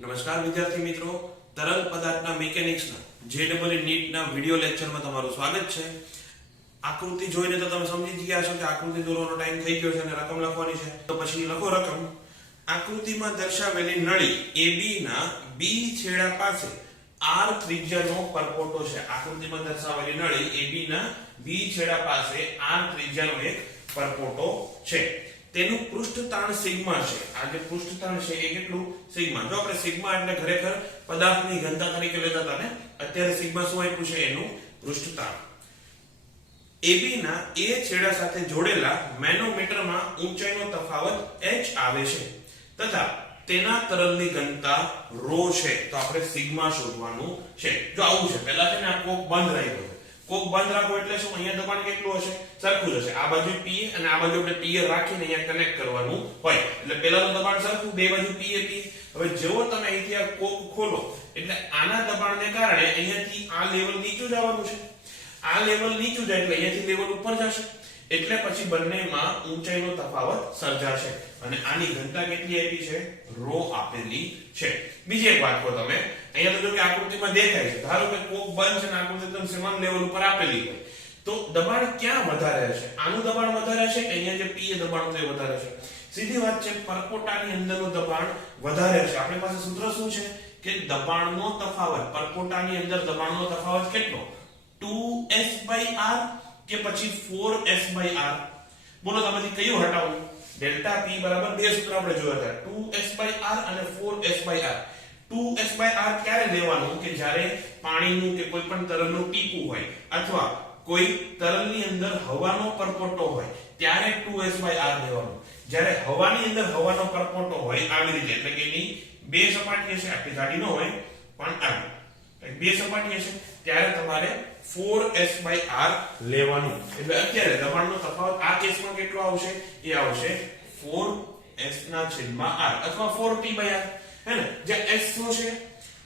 નમસ્કાર વિદ્યાર્થી મિત્રો, તરલ પદાર્થના મિકેનિક્સના જેડબલઈ નીટના વિડિયો લેક્ચરમાં તમારું સ્વાગત છે. આકૃતિ જોઈને તો તમે સમજી ગયા છો કે આકૃતિ દોરવાનો ટાઈમ થઈ ગયો છે અને રકમ લખવાની છે. તો પછી લખો રકમ. આકૃતિમાં દર્શાવેલી નળી AB ના B છેડા પાસે R ત્રિજ્યાનો પરપોટો છે. આકૃતિમાં દર્શાવેલી નળી AB ના B છેડા પાસે R ત્રિજ્યાનો એક પરપોટો છે. તેનું પૃષ્ઠતાણ સિગ્મા છે. આ જે પૃષ્ઠતાણ છે એ કેટલું? સિગ્મા. જો આપણે સિગ્મા એટલે ખરેખર પદાર્થની ઘનતા તરીકે લેતા હતા ને, અત્યારે સિગ્મા શું આપ્યું છે? એનું પૃષ્ઠતાણ. AB ના A છેડા સાથે જોડેલા મેનોમીટરમાં ઊંચાઈનો તફાવત h આવે છે તથા તેના તરલની ઘનતા ρ છે. તો આપણે સિગ્મા શોધવાનું છે. જો આવું છે, પહેલા છે ને આ કોક બંધ રાખ્યો છે. કોક બંધ રાખો એટલે શું? અહીંયા દબાણ કેટલું હશે? સરખું જ હશે. આ બાજુ Pa અને આ બાજુ આપણે Pa રાખીને અહીંયા કનેક્ટ કરવાનું હોય. એટલે પહેલાનું દબાણ સરખું, બે બાજુ Pa. હવે જેવો તમે અહીંથી આ કોક ખોલો એટલે આના દબાણને કારણે અહીંયાથી આ લેવલ નીચું જવાનું છે. આ લેવલ નીચું જાય એટલે અહીંયાથી લેવલ ઉપર જશે. એટલે પછી બંનેમાં ઊંચાઈનો તફાવત સર્જાશે અને આની ઘનતા કેટલી આપી છે? ρ આપેલી છે. બીજી એક વાત કહો તમે, અહીંયા તો જો કે આકૃતિમાં દેખાય છે, ધારો કે કોક બંધ છે અને આકૃતિ એકદમ સમાન લેવલ ઉપર આપેલી હોય, તો દબાણ ક્યાં વધારે હશે? આનું દબાણ વધારે હશે કે અહીંયા જે Pa દબાણ છે વધારે છે? સીધી વાત છે, પરપોટાની અંદરનું દબાણ વધારે હશે. આપણી પાસે સૂત્ર શું છે કે દબાણનો તફાવત, પરપોટાની અંદર દબાણનો તફાવત કેટલો? 2s/r કે પછી 4s/r? બોલો તમે કયું હટાવું? ડેલ્ટા P બરાબર બે સૂત્ર આપણે જોયા હતા, 2s/r અને 4s/r. 2s/r ક્યારે લેવાનું? કે જ્યારે પાણીનું કે કોઈ પણ તરલનું ટીપું હોય અથવા કોઈ તરલની અંદર હવાનો પરપોટો હોય ત્યારે 2s/r લેવાનું. જ્યારે હવાની અંદર હવાનો પરપોટો હોય આવી રીતે, એટલે કે એની બે સપાટી હશે, આટલી જાડી ન હોય પણ આવી બે સપાટી હશે, ત્યારે તમારે 4s/r લેવાનું. એટલે અત્યારે દબાણનો તફાવત આ કેસમાં કેટલો આવશે? એ આવશે 4s/r અથવા 4p/r. હે ને? જે s શું છે?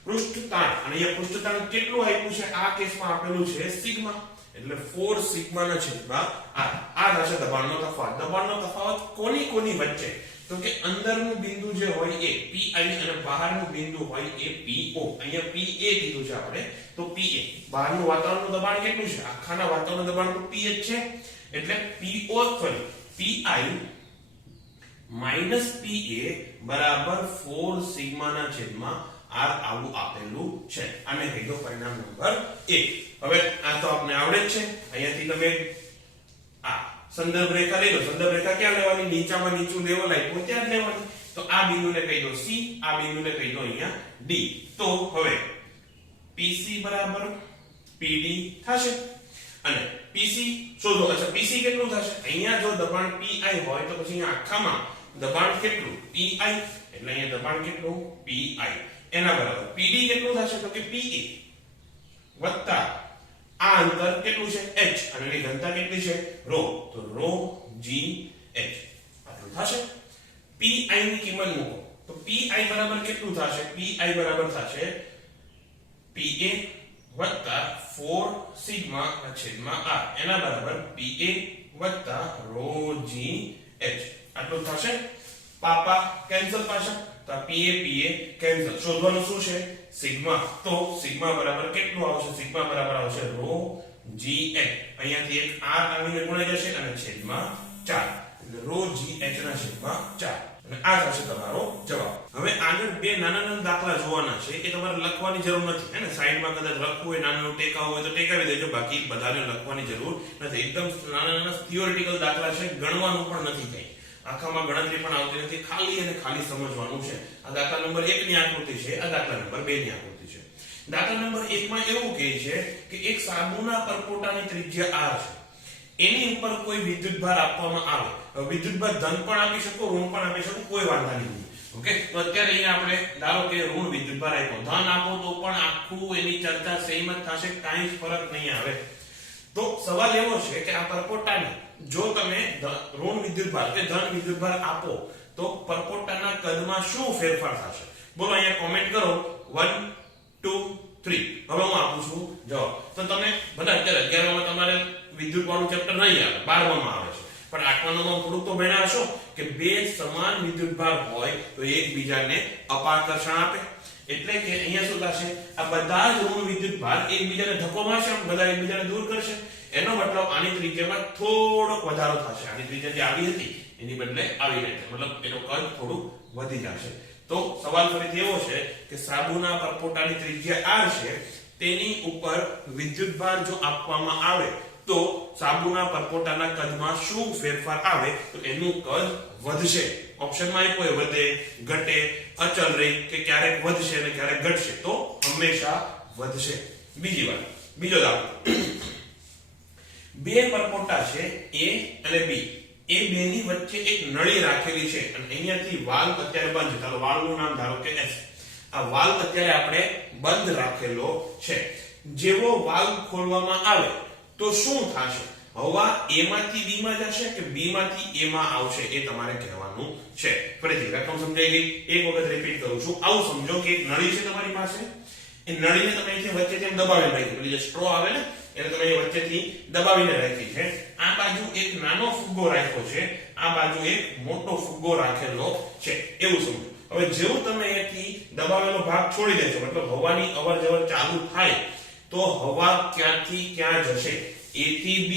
પૃષ્ઠતાણ. અને અહીંયા પૃષ્ઠતાણ કેટલું આપ્યું છે? આ કેસમાં આપેલું છે સિગ્મા. એટલે 4σ/r. આ થશે દબાણનો તફાવત. દબાણનો તફાવત કોની કોની વચ્ચે? તો કે અંદરનું બિંદુ જે હોય એ Pi અને બહારનું બિંદુ હોય એ Po. અહીંયા Pa કીધું છે આપણે, તો Pa. બહારનું વાતાવરણનું દબાણ કેટલું છે? આખાના વાતાવરણનું દબાણ તો P જ છે. એટલે Po sorry Pi minus Pa બરાબર 4σ/r આવું આપેલું છે. આને કહી દો પરિણામ નંબર 1. હવે આ તો આપણે આવડે જ છે. અહીંયાથી તમે આ સંદર્ભ રેખા લઈ લો. સંદર્ભ રેખા ક્યાં લેવાની? નીચામાં નીચું લેવલ આપ્યું ત્યાં જ લેવાની. તો આ બિંદુને કહી દો C, આ બિંદુને કહી દો અહીંયા D. તો હવે PC બરાબર PD થશે અને PC શોધો. અચ્છા, PC કેટલું થશે? અહીંયા જો દબાણ Pi હોય તો પછી અહીંયા આખામાં દબાણ કેટલું? Pi. એટલે અહીંયા દબાણ કેટલું? Pi. એના બરાબર PD કેટલું થશે? તો કે Pa વત્તા આ અંતર કેટલું છે? h. અને એની ઘનતા કેટલી છે? ρ. તો ρgh આટલું થશે. Pi ની કિંમત મૂકો તો Pi બરાબર કેટલું થશે? Pi બરાબર થશે Pa 4σ/r. એના બરાબર Pa ρgh આટલું થશે. પાપા કેન્સલ પાછા, તો Pa કેન્સલ. શોધવાનું શું છે? સિગ્મા. તો સિગ્મા બરાબર કેટલું આવશે? સિગ્મા બરાબર આવશે ρgh. અહીંયાથી એક r આવીને ગુણાઈ જશે અને છેદમાં 4. એટલે ρgh ના છેદમાં 4. અને આ થશે તમારો જવાબ. હવે આગળ બે નાના નાના દાખલા જોવાના છે કે તમારે લખવાની જરૂર નથી. હે ને? સાઈડમાં કદાચ લખવું હોય, નાનું ટેકા હોય તો ટેકાવી દેજો, બાકી બધાને લખવાની જરૂર નથી. એકદમ નાના નાના થિયોરિટિકલ દાખલા છે, ગણવાનું પણ નથી કઈ, આખામાં ગણતરી પણ આવતી નથી, ખાલી અને ખાલી સમજવાનું છે. આ દાખલા નંબર 1 ની આકૃતિ છે, આ દાખલા નંબર 2 ની આકૃતિ છે. દાખલા નંબર 1 માં એવું કહે છે કે એક સાબુના પરપોટાની ત્રિજ્યા r છે. એની ઉપર કોઈ વિદ્યુતભાર આપવામાં આવે. વિદ્યુતભાર ધન પણ આપી શકો, ઋણ પણ આપી શકો, કોઈ વાંધા નહીં. ઓકે, તો અત્યારે અહીંયા આપણે ધારો કે ઋણ વિદ્યુતભાર આપ્યો, ધન આપો તો પણ આખું એની ચર્ચા સેમ જ થશે, કાંઈ જ ફરક નહીં આવે. તો સવાલ એવો છે કે આ પરપોટાને જો તમે ઋણ વિદ્યુતભાર કે ધન વિદ્યુતભાર આપો તો પરપોટાના કદમાં શું ફેરફાર થશે? બોલો, અહીંયા કોમેન્ટ કરો. 1 2 3. હવે હું આપું છું જવાબ. તો તમે બધા અત્યારે 11 માં તમારે વિદ્યુત વાળું ચેપ્ટર નહીં આવે, 12 માં આવે છે, પણ 8 નો ધોરણમાં થોડુંક તો ભણ્યા હશો કે બે સમાન વિદ્યુતભાર હોય તો એકબીજાને અપાકર્ષણ આપે, એટલે કે અહીંયા શું થશે, આ બધા જ ઋણ વિદ્યુતભાર એકબીજાને ધક્કો મારશે, બધા એકબીજાને દૂર કરશે. એનો મતલબ આની ત્રિજ્યામાં થોડોક વધારો થશે. આની ત્રિજ્યા જે આવી હતી એની બદલે આવી રહેશે, મતલબ એનો કદ થોડું વધી જશે. તો સવાલ ફરીથી એવો છે કે સાબુના પરપોટાની ત્રિજ્યા r છે, તેની ઉપર વિદ્યુતભાર જો આપવામાં આવે તો સાબુના પરપોટાના કદમાં શું ફેરફાર આવે, તો એનું કદ વધશે. ઓપ્શનમાં આપ્યો હોય વધે, ઘટે, અચલ રહે કે ક્યારેક વધશે અને ક્યારેક ઘટશે, તો હંમેશા વધશે. બીજી વાત, બીજો દાખલો, બે પરપોટા છે A અને B, એ બેની વચ્ચે એક નળી રાખેલી છે અને અહીંયાથી વાલ્વ અત્યારે બંધ છે. ચાલો વાલ્વનું નામ ધારો કે S. આ વાલ્વ અત્યારે આપણે બંધ રાખેલો છે. જેવો વાલ્વ ખોલવામાં આવે તો શું થશે? હવા A માંથી B માં જશે કે B માંથી A માં આવશે, એ તમારે કહેવાનું છે. ફરીથી રકમ સમજાઈ ગઈ? એક વખત રિપીટ કરું છું. આવું સમજો કે એક નળી છે તમારી પાસે, એ નળીને તમે અહીંથી વચ્ચેથી દબાવીને રાખી, પેલી જે સ્ટ્રો આવે ને એને તમે અહીં વચ્ચેથી દબાવીને રાખી છે. આ બાજુ એક નાનો ફુગ્ગો રાખ્યો છે, આ બાજુ એક મોટો ફુગ્ગો રાખેલો છે, એવું સમજો. હવે જેવું તમે અહીંથી દબાવેલો ભાગ છોડી દેશો, મતલબ હવાની અવરજવર ચાલુ થાય તો હવા ક્યાંથી ક્યાં જશે? A થી B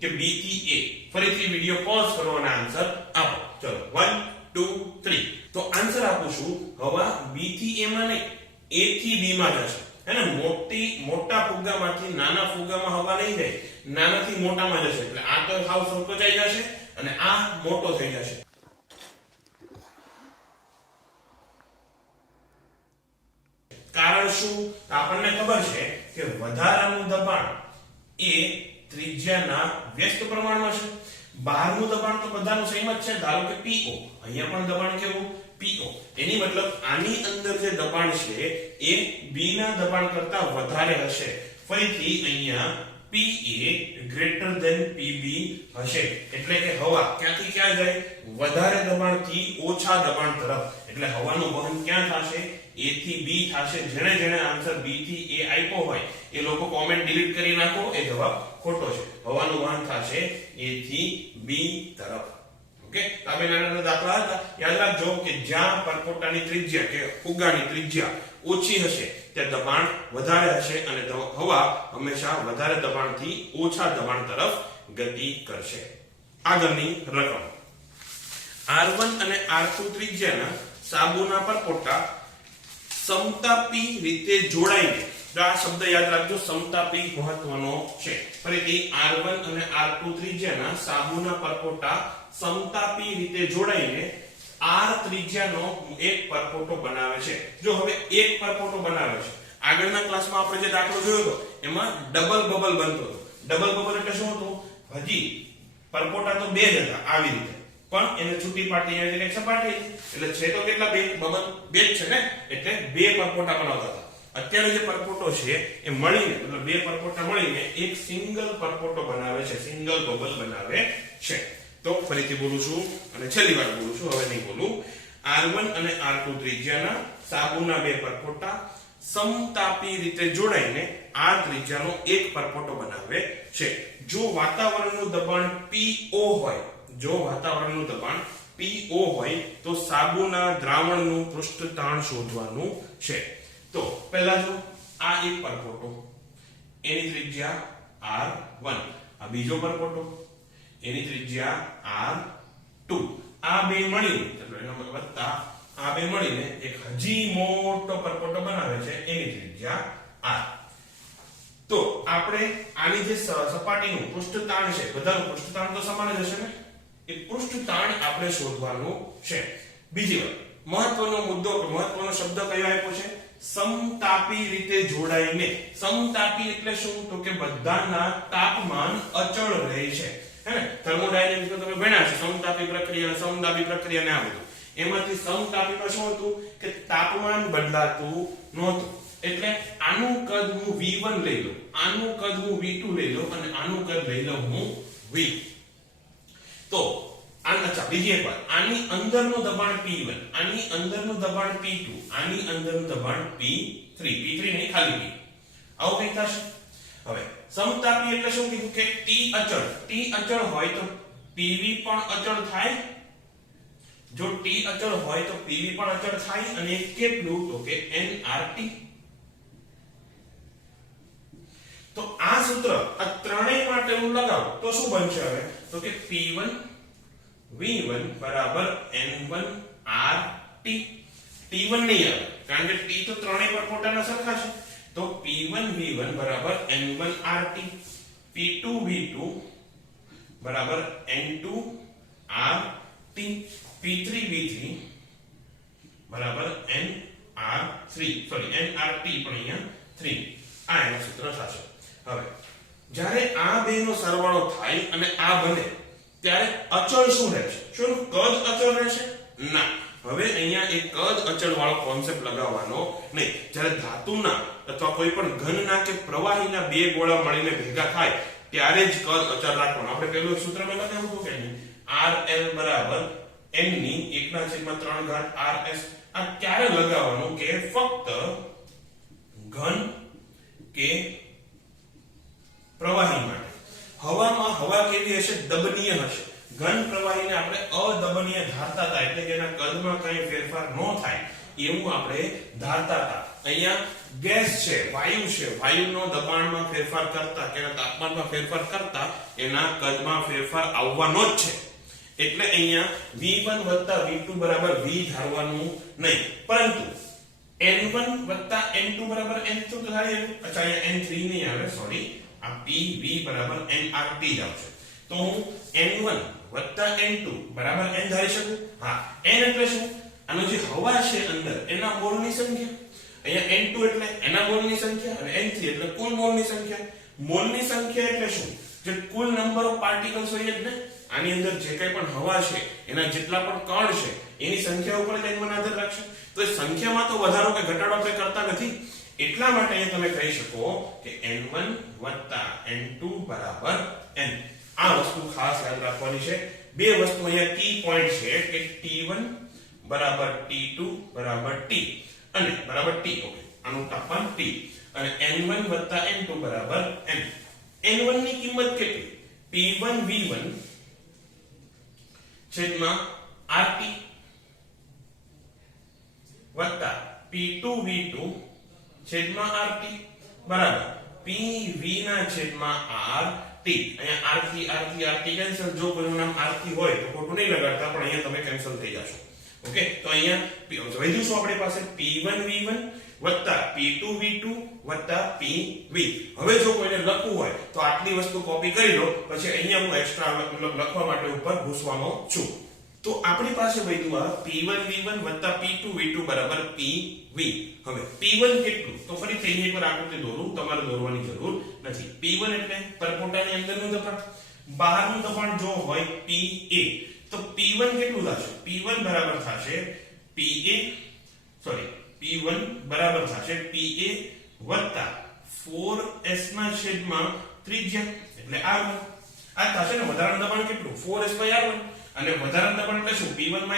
કે B થી A? ફરીથી વિડિયો પોઝ કરો અને આન્સર આપો. ચલો 1 2 3. તો આન્સર આપું છું, હવા B થી A માં નહીં, A થી B માં જશે. એને મોટા ફુગ્ગામાંથી નાના ફુગ્ગામાં હવા નહીં જાય, નાનાથી મોટામાં જશે. એટલે આ તો હાવ સંકોચાઈ જશે અને આ મોટો થઈ જશે. કારણ શું? આપણને ખબર છે કે વધારાનું દબાણ એ ત્રિજ્યાના વ્યસ્ત પ્રમાણમાં છે. બહારનું દબાણ તો બધાનું સેમ જ છે, ધારો કે PO. અહીંયા પણ દબાણ કેવું? PO. એની મતલબ આની અંદર જે દબાણ છે એ B ના દબાણ કરતા વધારે હશે. ફરીથી અહીંયા PA ગ્રેટર ધેન PB હશે. એટલે કે હવા ક્યાંથી ક્યાં જાય? વધારે દબાણથી ઓછા દબાણ તરફ. એટલે હવાનું વહન ક્યાં થશે? A થી B થશે. જેણે આન્સર B થી A આપ્યો હોય એ લોકો કોમેન્ટ ડિલીટ કરી નાખો, એ જવાબ ખોટો છે. હવાનું વહન થશે A થી B તરફ. ઓકે, આ બે નાના દાખલા હતા. યાદ રાખજો કે જ્યાં પરપોટાની ત્રિજ્યા કે ફુગ્ગાની ત્રિજ્યા ઓછી હશે ત્યાં દબાણ વધારે હશે અને હવા હંમેશા વધારે દબાણથી ઓછા દબાણ તરફ ગતિ કરશે. આગળની રકમ, R1 અને R2 ત્રિજ્યાના સાબુના પરપોટા સમતાપી રીતે જોડાઈને, આ શબ્દ યાદ રાખજો, સમતાપી મહત્વનો છે. ફરીથી R1 અને R2 ત્રિજ્યાના સાબુના પરપોટા સમતાપી રીતે જોડાઈને R ત્રિજ્યાનો એક પરપોટો બનાવે છે. જો હવે એક પરપોટો બનાવે છે, આગળના ક્લાસમાં આપણે જે દાખલો જોયો હતો એમાં ડબલ બબલ બનતો હતો. ડબલ બબલ એટલે શું હતું? હજી પરપોટા તો બે જ હતા આવી રીતે, પણ એને છૂટી પાટી એક સપાટી, એટલે છે તો કેટલા? બે. બબલ બે જ છે ને, એટલે બે પરપોટા બનાવતા હતા. અત્યારે જે પરપોટો છે એ મળીને, મતલબ બે પરપોટા મળીને એક સિંગલ પરપોટો બનાવે છે, સિંગલ બબલ બનાવે છે. તો ફરીથી બોલું છું અને છેલ્લી વાર બોલું છું, હવે નહીં બોલું. R1 અને R2 ત્રિજ્યાના સાબુના બે પરપોટા સમતાપી રીતે જોડાઈને આ ત્રિજ્યાનો એક પરપોટો બનાવે છે. જો વાતાવરણનું દબાણ PO હોય, જો વાતાવરણનું દબાણ PO હોય તો સાબુના દ્રાવણનું પૃષ્ઠ તાણ શોધવાનું છે. તો પહેલા જો આ એક પરપોટો, એની ત્રિજ્યા R1, આ બીજો પરપોટો, એની ત્રિજ્યા R2. આ બે મળીને, એટલે એનો વત્તા આ બે મળીને એક હજી મોટો પરપોટો બનાવે છે, એની ત્રિજ્યા R. તો આપણે આની જે સપાટીનું પૃષ્ઠ તાણ છે, બધાનું પૃષ્ઠ તાણ તો સમાન જ હશે ને, એ પૃષ્ઠ તાણ આપણે શોધવાનું છે. બીજી વાત, મહત્વનો મુદ્દો, મહત્વનો શબ્દ કયો આપ્યો છે? સમતાપી રીતે જોડાઈને. સમતાપી એટલે શું? તો કે બધાના તાપમાન અચળ રહે છે, હે ને? થર્મોડાયનેમિક્સ માં તમે ભણ્યા છે સમતાપી પ્રક્રિયા, સમતાપી પ્રક્રિયા ને આ બધું. એમાંથી સમતાપીમાં શું હતું કે તાપમાન બદલાતું નહોતું. એટલે આનું કદ હું V1 લઈ લઉં, આનું કદ હું V2 લઈ લઉં અને આનું કદ લઈ લઉં હું V. તો અચ્છા, બીજી એક વાત, આની અંદરનું દબાણ P1, આની અંદરનું દબાણ P2, આની અંદરનું દબાણ P3, P3 નહીં ખાલી P. આવું કંઈક થશે. હવે સમતાપી એટલે શું કીધું કે T અચળ હોય તો PV પણ અચળ થાય, જો T અચળ હોય તો PV પણ અચળ થાય, અને કેટલું તો કે nRT. તો આ સૂત્ર આ ત્રણેય માટે હું લગાવું તો શું બનશે હવે તો કે P1 V1 બરાબર N1RT. T1 નહીં આવે કારણ કે T તો ત્રણેય પરપોટાના સરખા છે, તો P1 V1 બરાબર N1RT, P2 V2 બરાબર N2RT, P3 V3 બરાબર NRT પણ અહીંયા 3. આ એનું સૂત્ર થશે. હવે જ્યારે આ બેનો સરવાળો થાય અને આ બને ત્યારે અચળ શું રહેશે? શું કદ અચળ રહેશે? ના. હવે અહીંયા એક કદ અચળ વાળો કોન્સેપ્ટ લગાવવાનો નહીં. જ્યારે ધાતુના અથવા કોઈ પણ ઘનના કે પ્રવાહીના બે ગોળા મળીને ભેગા થાય ત્યારે જ કદ અચળ રાખવાનું. આપણે પેલું સૂત્ર મેં લગાવ્યું હતું કે RL બરાબર n ની 1/3 RS. આ ક્યારે લગાવવાનું કે ફક્ત ઘન કે પ્રવાહી માટે. હવામાં હવા કેવી હશે? દબનીય હશે. ઘન પ્રવાહીને આપણે અદબનીય ધારતા હતા, એટલે કે એના કદમાં કંઈ ફેરફાર ન થાય એવું આપણે ધારતા હતા. અહીંયા ગેસ છે, વાયુ છે, વાયુનો દબાણમાં ફેરફાર કરતા કે એના તાપમાનમાં ફેરફાર કરતા એના કદમાં ફેરફાર આવવાનો જ છે. એટલે અહીંયા V1 V2 બરાબર V ધારવાનું નહીં, પરંતુ N1 N2 બરાબર N2 તો ધારીએ. અચ્છા, અહીંયા N3 નહીં આવે, સોરી, આ PV બરાબર nRT જ આવશે. તો હું N1 N2 બરાબર n ધારી શકું. હા, n એટલે શું? આનો જે હવા છે અંદર એના મોલની સંખ્યા. અહીંયા N2 એટલે એના મોલની સંખ્યા અને N3 એટલે કુલ મોલની સંખ્યા. મોલની સંખ્યા એટલે શું? જે કુલ નંબર ઓફ પાર્ટિકલ્સ હોય જ ને. આની અંદર જે કંઈ પણ હવા છે એના જેટલા પણ કણ છે એની સંખ્યા ઉપર જ N1 આધાર રાખશે. તો એ સંખ્યામાં તો વધારો કે ઘટાડો આપણે કરતા નથી. એટલા માટે અહીંયા તમે કહી શકો કે N1 N2 બરાબર n. આ વસ્તુ ખાસ યાદ રાખવાની છે. બે વસ્તુ અહીંયા કી પોઈન્ટ છે કે T1 બરાબર T2 બરાબર T અને બરાબર T. ઓકે, આનું તાપમાન T અને N1 N2 બરાબર n. N1 ની કિંમત કેટલી? P1 V1 છેદમાં RT વત્તા P2 V2 છેદમાં RT બરાબર PV ના છેદમાં RT. અહીંયા RT કેન્સલ. જો કોઈનું નામ RT હોય તો ખોટું નહીં લગાડતા, પણ અહીંયા તમે કેન્સલ થઈ જશો. ઓકે, તો અહીંયા વધ્યું શું આપણી પાસે? P1 V1 વત્તા P2 V2 વત્તા PV. હવે જો કોઈને લખવું હોય તો આટલી વસ્તુ કોપી કરી લો, પછી અહીંયા હું એક્સ્ટ્રા મતલબ લખવા માટે ઉપર ઘૂસવાનો છું. તો આપણી પાસે વધ્યું આ P1 V1 વત્તા P2 V2 બરાબર PV. હવે P1 કેટલું? તો ફરીથી અહીં એકવાર આકૃતિ દોરું, તમારે દોરવાની જરૂર નથી. P1 એટલે પરપોટાની અંદરનું દબાણ. બહારનું દબાણ જો હોય PA, તો P1 કેટલું થશે? P1 બરાબર થશે P1 બરાબર થશે PA વત્તા 4S ના છેદમાં ત્રિજ્યા એટલે R1. આ થશે ને વધારાનું દબાણ કેટલું? 4S/R1. અને વધારાનું દબાણ એટલે શું? P1 PA.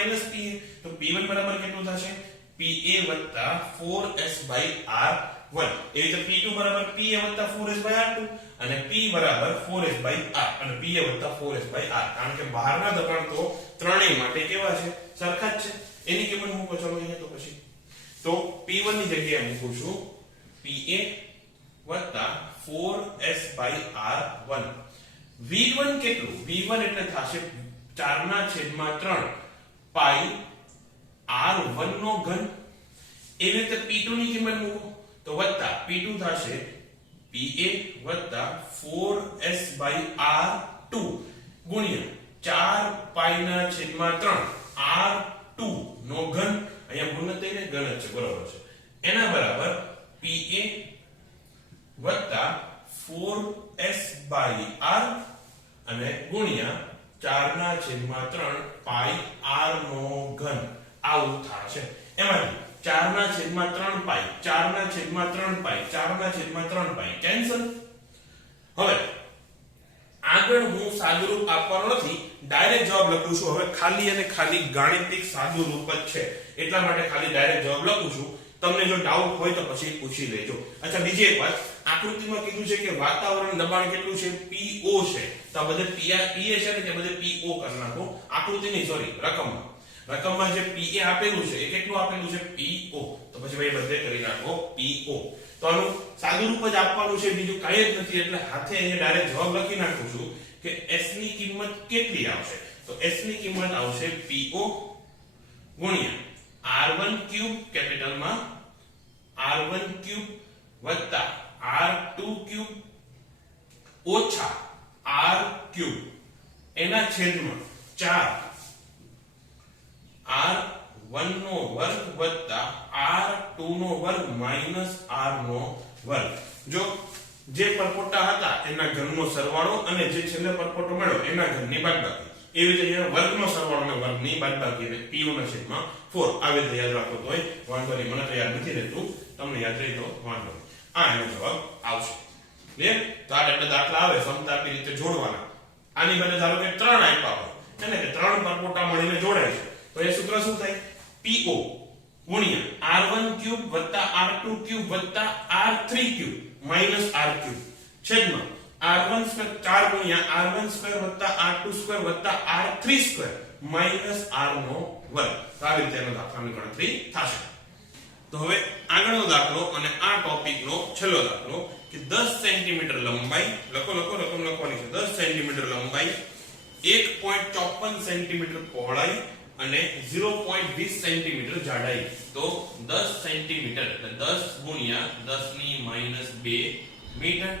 તો P1 બરાબર કેટલું થશે? PA વત્તા 4S/R1. એ રીતે P2 બરાબર PA વત્તા 4S/R2 અને P બરાબર 4S/R અને PA વત્તા 4S/R. કારણ કે બહારના દબાણ તો ત્રણેય માટે કેવા છે? સરખા જ છે. એની કિંમત મૂકો ચલો અહીંયા. તો પછી તો P1 ની જગ્યાએ મૂકું છું PA વત્તા 4S/R1. V1 કેટલું? V1 એટલે થશે 4/3 પાઈ R1 નો ઘન. એવી રીતે P2 ની કિંમત મૂકો તો વત્તા P2 થશે PA વત્તા 4S/R2 ગુણ્યા 4π/3 R2 નો ઘન. અહીંયા ગુણ નથી ને, ઘન જ છે, બરોબર છે. એના બરાબર PA વત્તા 4S/R અને ગુણ્યા 4/3 પાઈ R નો ઘન. આવું થશે. એમાંથી 4/3 પાઈ 4/3 પાઈ કેન્સલ. હવે આગળ હું સાદુરૂપ આપવાનો નથી, ડાયરેક્ટ જવાબ લખું છું. હવે ખાલી અને ખાલી ગાણિતિક સાદુરૂપ જ છે, એટલા માટે ખાલી ડાયરેક્ટ જવાબ લખું છું તમને જો ડાઉટ હોય તો પછી પૂછી લેજો. અચ્છા, બીજી એક વાત, આકૃતિમાં કીધું છે કે વાતાવરણ દબાણ કેટલું છે? PO છે. તો આ બધે PA છે ને તે બધે PO કરી નાખો. આકૃતિ નહીં, સોરી, રકમમાં જે PA આપેલું છે એ કેટલું આપેલું છે? PO. તો પછી ભાઈ બધે કરી નાખો PO. તો આનું સાદું રૂપ જ આપવાનું છે, બીજું કાંઈ જ નથી. એટલે હાથે અહીંયા ડાયરેક્ટ જવાબ લખી નાખું છું કે S ની કિંમત કેટલી આવશે? તો S ની કિંમત આવશે PO ગુણ્યા R1 ક્યુબ કેપિટલમાં R1 ક્યુબ વત્તા R2 ક્યુબ ઓછા R ક્યુબ એના છેદમાં 4 R1 નો વર્ગ વત્તા R2 નો વર્ગ માઈનસ R નો વર્ગ. જો જે પરપોટા હતા એના ઘનનો સરવાળો અને જે છેલ્લે પરપોટો મળ્યો એના ઘનની બાદબાકી. એવી રીતે અહીંયા વર્ગનો સરવાળો અને વર્ગની બાદબાકી એટલે PO ના છેદમાં 4. આવી રીતે યાદ રાખો તોય વાંધો નહીં. મને તો યાદ નથી રહેતું, તમને યાદ રહી તો વાંધો નહીં. આ એનો જવાબ આવશે. ક્લિયર? તો આ એટલે દાખલા આવે સમતાપી રીતે જોડવાના. આની બદલે ધારો કે 3 આપ્યા હોય એટલે કે 3 પરપોટા મળીને જોડાય છે, તો એ સૂત્ર શું થાય? PO ગુણ્યા R1 ક્યુબ વત્તા R2 ક્યુબ વત્તા R3 cube minus R cube છેદમાં R1 સ્ક્વેર 4 ગુણ્યા R1 સ્ક્વેર વત્તા R2 સ્ક્વેર વત્તા R3 સ્ક્વેર માઈનસ R નો વર્ગ. તો આવી રીતે એનો દાખલાની ગણતરી થશે. તો હવે આગળનો દાખલો અને આ ટોપિકનો છેલ્લો દાખલો કે 10 સેન્ટીમીટર લંબાઈ, રકમ લખવાની છે. 10 સેન્ટીમીટર લંબાઈ, 1.54 સેન્ટીમીટર પહોળાઈ અને 0.20 સેન્ટીમીટર જાડાઈ. તો 10 સેન્ટીમીટર એટલે 10 ગુણ્યા 10 ની માઈનસ 2 મીટર,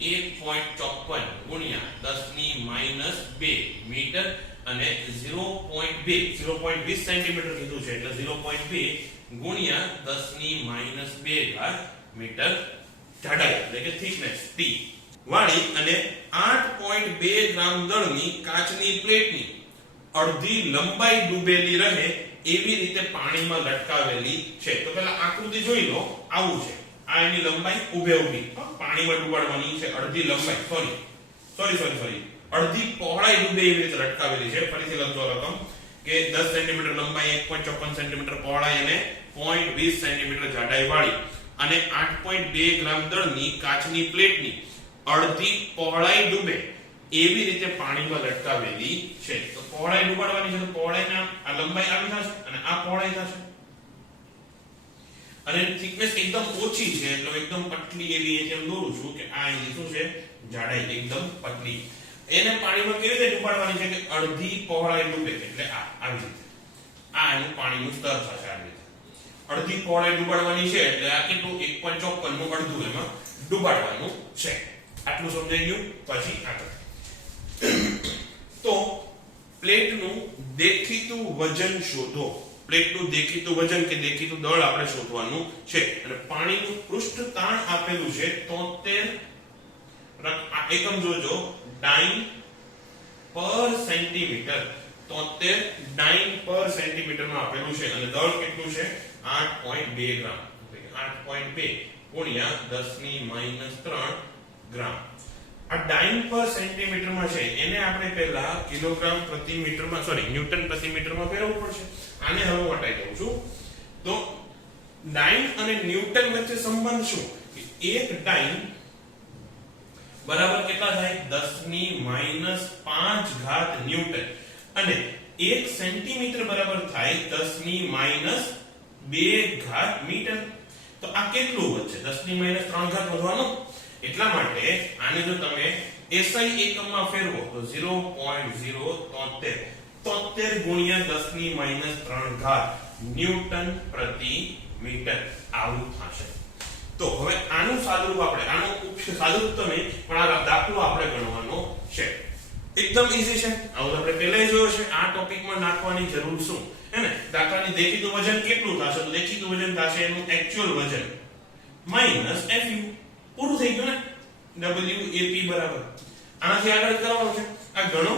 1.54 ગુણ્યા 10 ની માઈનસ 2 મીટર અને 0.20 સેન્ટીમીટર કીધું છે એટલે 0.2 ગુણ્યા 10 ની માઈનસ 2 ઘાત મીટર જાડાઈ એટલે કે થિકનેસ T વાળી અને 8.2 ગ્રામ દળની કાચની પ્લેટની અડધી લંબાઈ ડૂબેલી રહે એવી રીતે પાણીમાં લટકાવેલી છે. તો પહેલા આકૃતિ જોઈ લો. આવું છે, આ એની લંબાઈ ઊભી પાણીમાં ડૂબાડવાની છે. અડધી લંબાઈ સોરી અડધી પહોળાઈ ડૂબે એવી રીતે લટકાવેલી છે. ફરીથી લખજો રકમ કે 10 સેન્ટીમીટર લંબાઈ, 1.54 સેન્ટીમીટર પહોળાઈ અને 0.20 સેન્ટીમીટર જાડાઈ વાળી અને 8.2 ગ્રામ દળની કાચની પ્લેટની અડધી પહોળાઈ ડૂબે એવી રીતે પાણીમાં લટકાવેલી છે. તો પહોળાઈ ડૂબાડવાની છે, તો પહોળાઈના આ લંબાઈ આવી થશે અને આ પહોળાઈ થશે અને થિકનેસ એકદમ ઓછી છે એટલે એકદમ પતલી એવી જેમ દોરું છું કે આ અહીં શું છે? જાડાઈ એકદમ પતલી. એને પાણીમાં કેવી રીતે ડૂબાડવાની છે કે અડધી પહોળાઈ ડૂબે એટલે આ આવી રીતે આ એનું પાણીનું સ્તર થશે. આવી રીતે અડધી પહોળાઈ ડૂબાડવાની છે એટલે આ કેટલું? 1.54 નું અડધું એમાં ડૂબાડવાનું છે. આટલું સમજાઈ ગયું? પછી આગળ તો પ્લેટનું દેખીતું વજન શોધો. પ્લેટનું દેખીતું વજન કે દેખીતું દળ આપણે શોધવાનું છે અને પાણીનું પૃષ્ઠ તાણ આપેલું છે 73 એકમ જોજો ડાઇન પર સેન્ટીમીટર. 73 ડાઇન પર સેન્ટીમીટર માં આપેલું છે અને દળ કેટલું છે? 8.2 ગ્રામ. 8.2 ગુણ્યા 10 ની માઈનસ 3 ગ્રામ. આ ડાઇન પર સેન્ટીમીટર માં છે એને આપણે પહેલા કિલોગ્રામ પ્રતિ મીટરમાં ન્યૂટન પ્રતિ મીટરમાં ફેરવવું પડશે. આને હવે હટાઈ દઉં છું. તો ડાઇન અને ન્યૂટન વચ્ચે સંબંધ શું? એક ડાઇન બરાબર કેટલા થાય? 10 ની માઈનસ 5 ઘાત ન્યૂટન અને 1 સેન્ટીમીટર બરાબર થાય 10 ની માઈનસ 2 ઘાત મીટર. તો આ કેટલું વધશે? 10 ની માઈનસ 3 ઘાત વધવાનું. એટલા માટે આને જો તમે SI એકમમાં ફેરવો તો 0.073 ગુણ્યા 10 ની માઈનસ 3 ઘાત ન્યૂટન પ્રતિ મીટર આવું થશે. તો હવે આનું સાદુરૂપ આપણે સાદુરૂપ તો નહીં પણ આ દાખલો આપણે ગણવાનો છે. એકદમ ઈઝી છે. આવું આપણે પહેલા જોયો છે. આ ટોપિકમાં નાખવાની જરૂર શું? હે ને? દાખલાની દેખીતું વજન કેટલું થશે? તો દેખીતું વજન થશે એનું એક્ચ્યુઅલ વજન માઈનસ FU. પૂરું થઈ ગયું ને? WAP બરાબર. આનાથી આગળ કરવાનું છે. આ ગણો.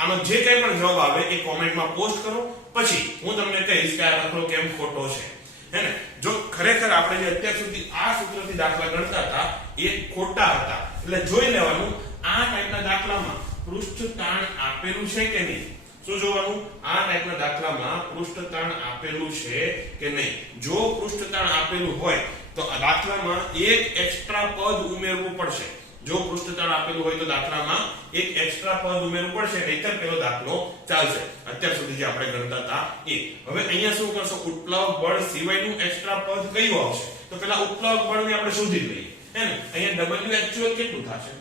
આનો જે કંઈ પણ જવાબ આવે એ કોમેન્ટમાં પોસ્ટ કરો. પછી હું તમને કહીશ કે આ દાખલો કેમ ખોટો છે. હે ને? જો ખરેખર આપણે જે અત્યાર સુધી આ સૂત્રથી દાખલા ગણતા હતા એ ખોટા હતા. એટલે જોઈ લેવાનું આ ટાઈપના દાખલામાં પૃષ્ઠ તાણ આપેલું છે કે નહીં. શું જોવાનું? આ ટાઈપના દાખલામાં પૃષ્ઠતાણ આપેલું છે કે નહીં. જો પૃષ્ઠતાણ આપેલું હોય તો આ દાખલામાં એક એક્સ્ટ્રા પદ ઉમેરવું પડશે. જો પૃષ્ઠતાણ આપેલું હોય તો દાખલામાં એક એક્સ્ટ્રા પદ ઉમેરવું પડશે, નહીંતર પેલો દાખલો ચાલશે. અત્યાર સુધી જે આપણે ગણતા હતા એ. હવે અહીંયા શું કરશો? ઉત્પ્લાવક બળ સિવાયનું એક્સ્ટ્રા પદ કયું આવશે? તો પેલા ઉત્પ્લાવક બળને આપણે શોધી લઈએ, હે ને. અહીંયા W actual કેટલું થશે?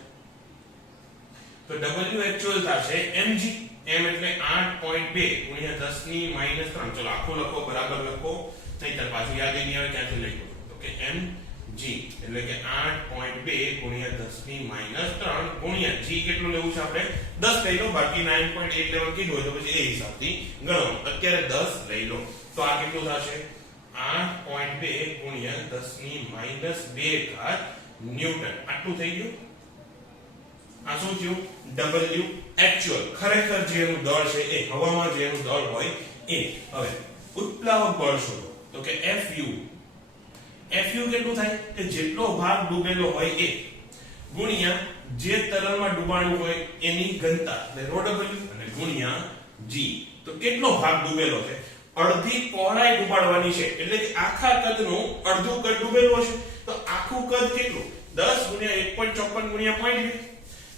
તો W actual થશે mg. m એટલે 8.2 ગુણ્યા 10 ની -3. ચલો આખું લખો, બરાબર લખો, નહીંતર પાછું યાદ નહીં આવે ક્યાંથી લખો. તો કે mg એટલે કે 8.2 ગુણ્યા 10 ની -3 ગુણ્યા g કેટલું લેવું છે આપણે? 10 લઈ લો, બાકી 9.8 લેવલ કીધું હોય તો પછી એ હિસાબથી ગણવાનું. અત્યારે 10 લઈ લો તો આ કેટલું થશે? 8.2 ગુણ્યા 10 ની -2 ઘાત ન્યૂટન. આટલું થઈ ગયું. આ શું થયું? W actual, ખરેખર જેનું દળ છે એ, હવામાં જેનું દળ હોય એ. હવે ઉત્પ્લાવક બળ શોધો. તો કે Fu. Fu કેટલું થાય? કે જેટલો ભાગ ડૂબેલો હોય એ ગુણ્યા જે તરલમાં ડૂબાણું હોય એની ઘનતા એટલે ρ W અને ગુણ્યા g. તો કેટલો ભાગ ડૂબેલો છે? અડધી પહોળાઈ ડૂબાડવાની છે, એટલે કે આખા કદનું અડધું કદ ડૂબેલું હશે. તો આખું કદ કેટલું? 10 ગુણ્યા 1.54 ગુણ્યા 0.2.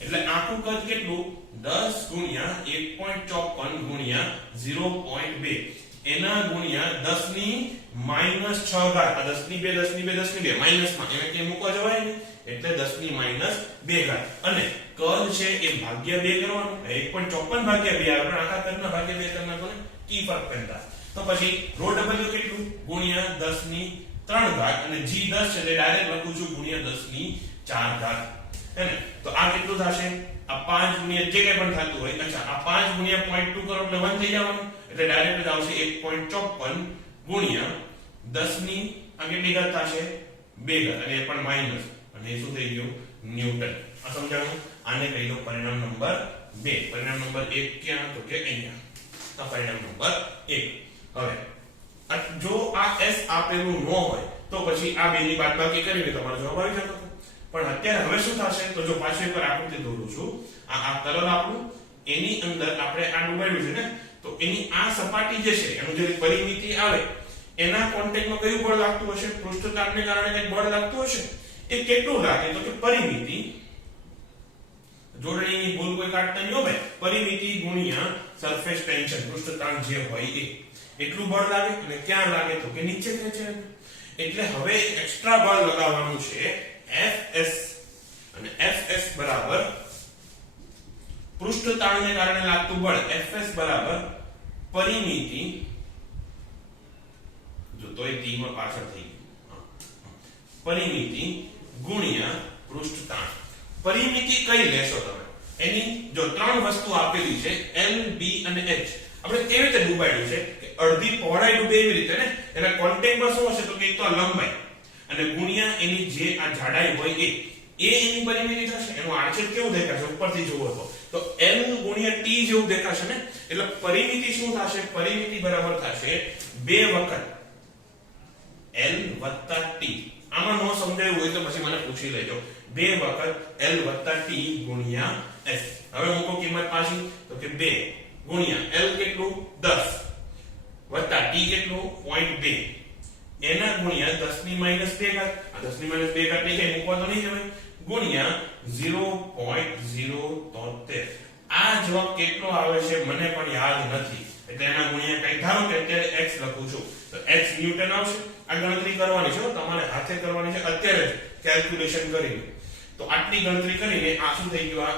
એટલે આખું કદ કેટલું? 10 ગુણ્યા 1.54 ગુણ્યા 0.2 એના ગુણ્યા 10 ની -6 ઘાત. આ 10 ની 2 10 ની 2 10 ની 2 માઈનસમાં એને કે મૂકવા જવાય ને, એટલે 10 ની -2 ઘાત. અને કદ છે એ ભાગ્યા 2 કરવાનું. 1.54 ભાગ્યા 2 આવે, પણ આખા કદના ભાગ્યા 2 કરી નાખો ને, કી ફરક પડતા. તો પછી ρ W કેટલું? ગુણ્યા 10 ની 3 ઘાત અને g 10 છે એટલે ડાયરેક્ટ લખું છું ગુણ્યા 10 ની 4 ઘાત. હેને? તો આ કેટલું થશે? આ 5 ગુણ્યા જે કંઈ પણ થતું હોય. અચ્છા, આ 5 ગુણ્યા 0.2 કરો એટલે 1 થઈ જવાનું, એટલે ડાયરેક્ટ જ આવશે 1.54 ગુણ્યા 10 ની આ કેટલી ઘાત થશે? 2 ઘાત, અને એ પણ માઈનસ, અને એ શું થઈ ગયું? ન્યૂટન. આ સમજાણું? આને કહી દો પરિણામ નંબર 2. પરિણામ નંબર 1 ક્યાં? તો કે અહીંયા. આ પરિણામ નંબર 1. હવે જો આ s આપેલું ન હોય તો પછી આ બેની બાદબાકી કરીને તમારો જવાબ આવી જતો. પણ અત્યારે હવે શું થશે? તો જો પાછળ પર આકૃતિ દોરું છું, આ તરલ આપણું એની અંદર આપણે આ ડૂબાડ્યું છે ને, તો એની આ સપાટી જે છે એનું જે પરિમિતિ આવે એના કોન્ટેક્ટમાં કયું બળ લાગતું હશે? પૃષ્ઠતાણને કારણે કંઈક બળ લાગતું હશે. એ કેટલું લાગે? તો કે પરિમિતિ, જોડણીની ભૂલ કોઈ કાઢતા નહીં હોય, પરિમિતિ ગુણ્યા સરફેસ ટેન્શન, પૃષ્ઠતાણ જે હોય એ એટલું બળ લાગે. અને ક્યાં લાગે? તો કે નીચે ખેંચે. એટલે હવે એક્સ્ટ્રા બળ લગાવવાનું છે Fs, અને Fs બરાબર પૃષ્ઠતાણને કારણે લાગતું બળ. Fs બરાબર પરિમિતિ, જો તોય t માં પાછળ થઈ ગયું, પરિમિતિ ગુણ્યા પૃષ્ઠતાણ. પરિમિતિ કઈ લેશો તમે? એની જો 3 વસ્તુ આપેલી છે L, B અને H. આપણે કેવી રીતે ડૂબાડ્યું છે કે અડધી પહોળાઈ ડૂબે એવી રીતે ને, એના કોન્ટેક્ટમાં શું હશે? તો કે એક તો લંબાઈ અને ગુણ્યા એની જે આ જાડાઈ હોય એ એની પરિમિતિ થશે. એનું આડછેદ કેવું દેખાશે ઉપરથી જોવો તો L ગુણ્યા T જેવું દેખાશે ને. એટલે પરિમિતિ શું થશે? પરિમિતિ બરાબર થશે 2 વખત L + T. આમાં નો સમજાયું હોય તો પછી મને પૂછી લેજો. 2 વખત L + T ગુણ્યા S. હવે મૂકો કિંમત પાછી, તો કે 2 ગુણ્યા L કેટલું? 10 વત્તા T કેટલું? 0.2 એના ગુણ્યા 10 ની -2 ઘાત. આ 10 ની -2 ઘાત ને મૂકવા તો નહીં જવાય, ગુણ્યા 0.073. આ જવાબ કેટલો આવે છે મને પણ યાદ નથી, એટલે એના ગુણ્યા કઈ ધારો કે અત્યારે x લખું છું તો x ન્યૂટન આવશે. આ ગણતરી કરવાની છે, તમારે હાથે કરવાની છે અત્યારે જ કેલ્ક્યુલેશન કરીને. તો આટલી ગણતરી કરીને આ શું થઈ ગયું? આ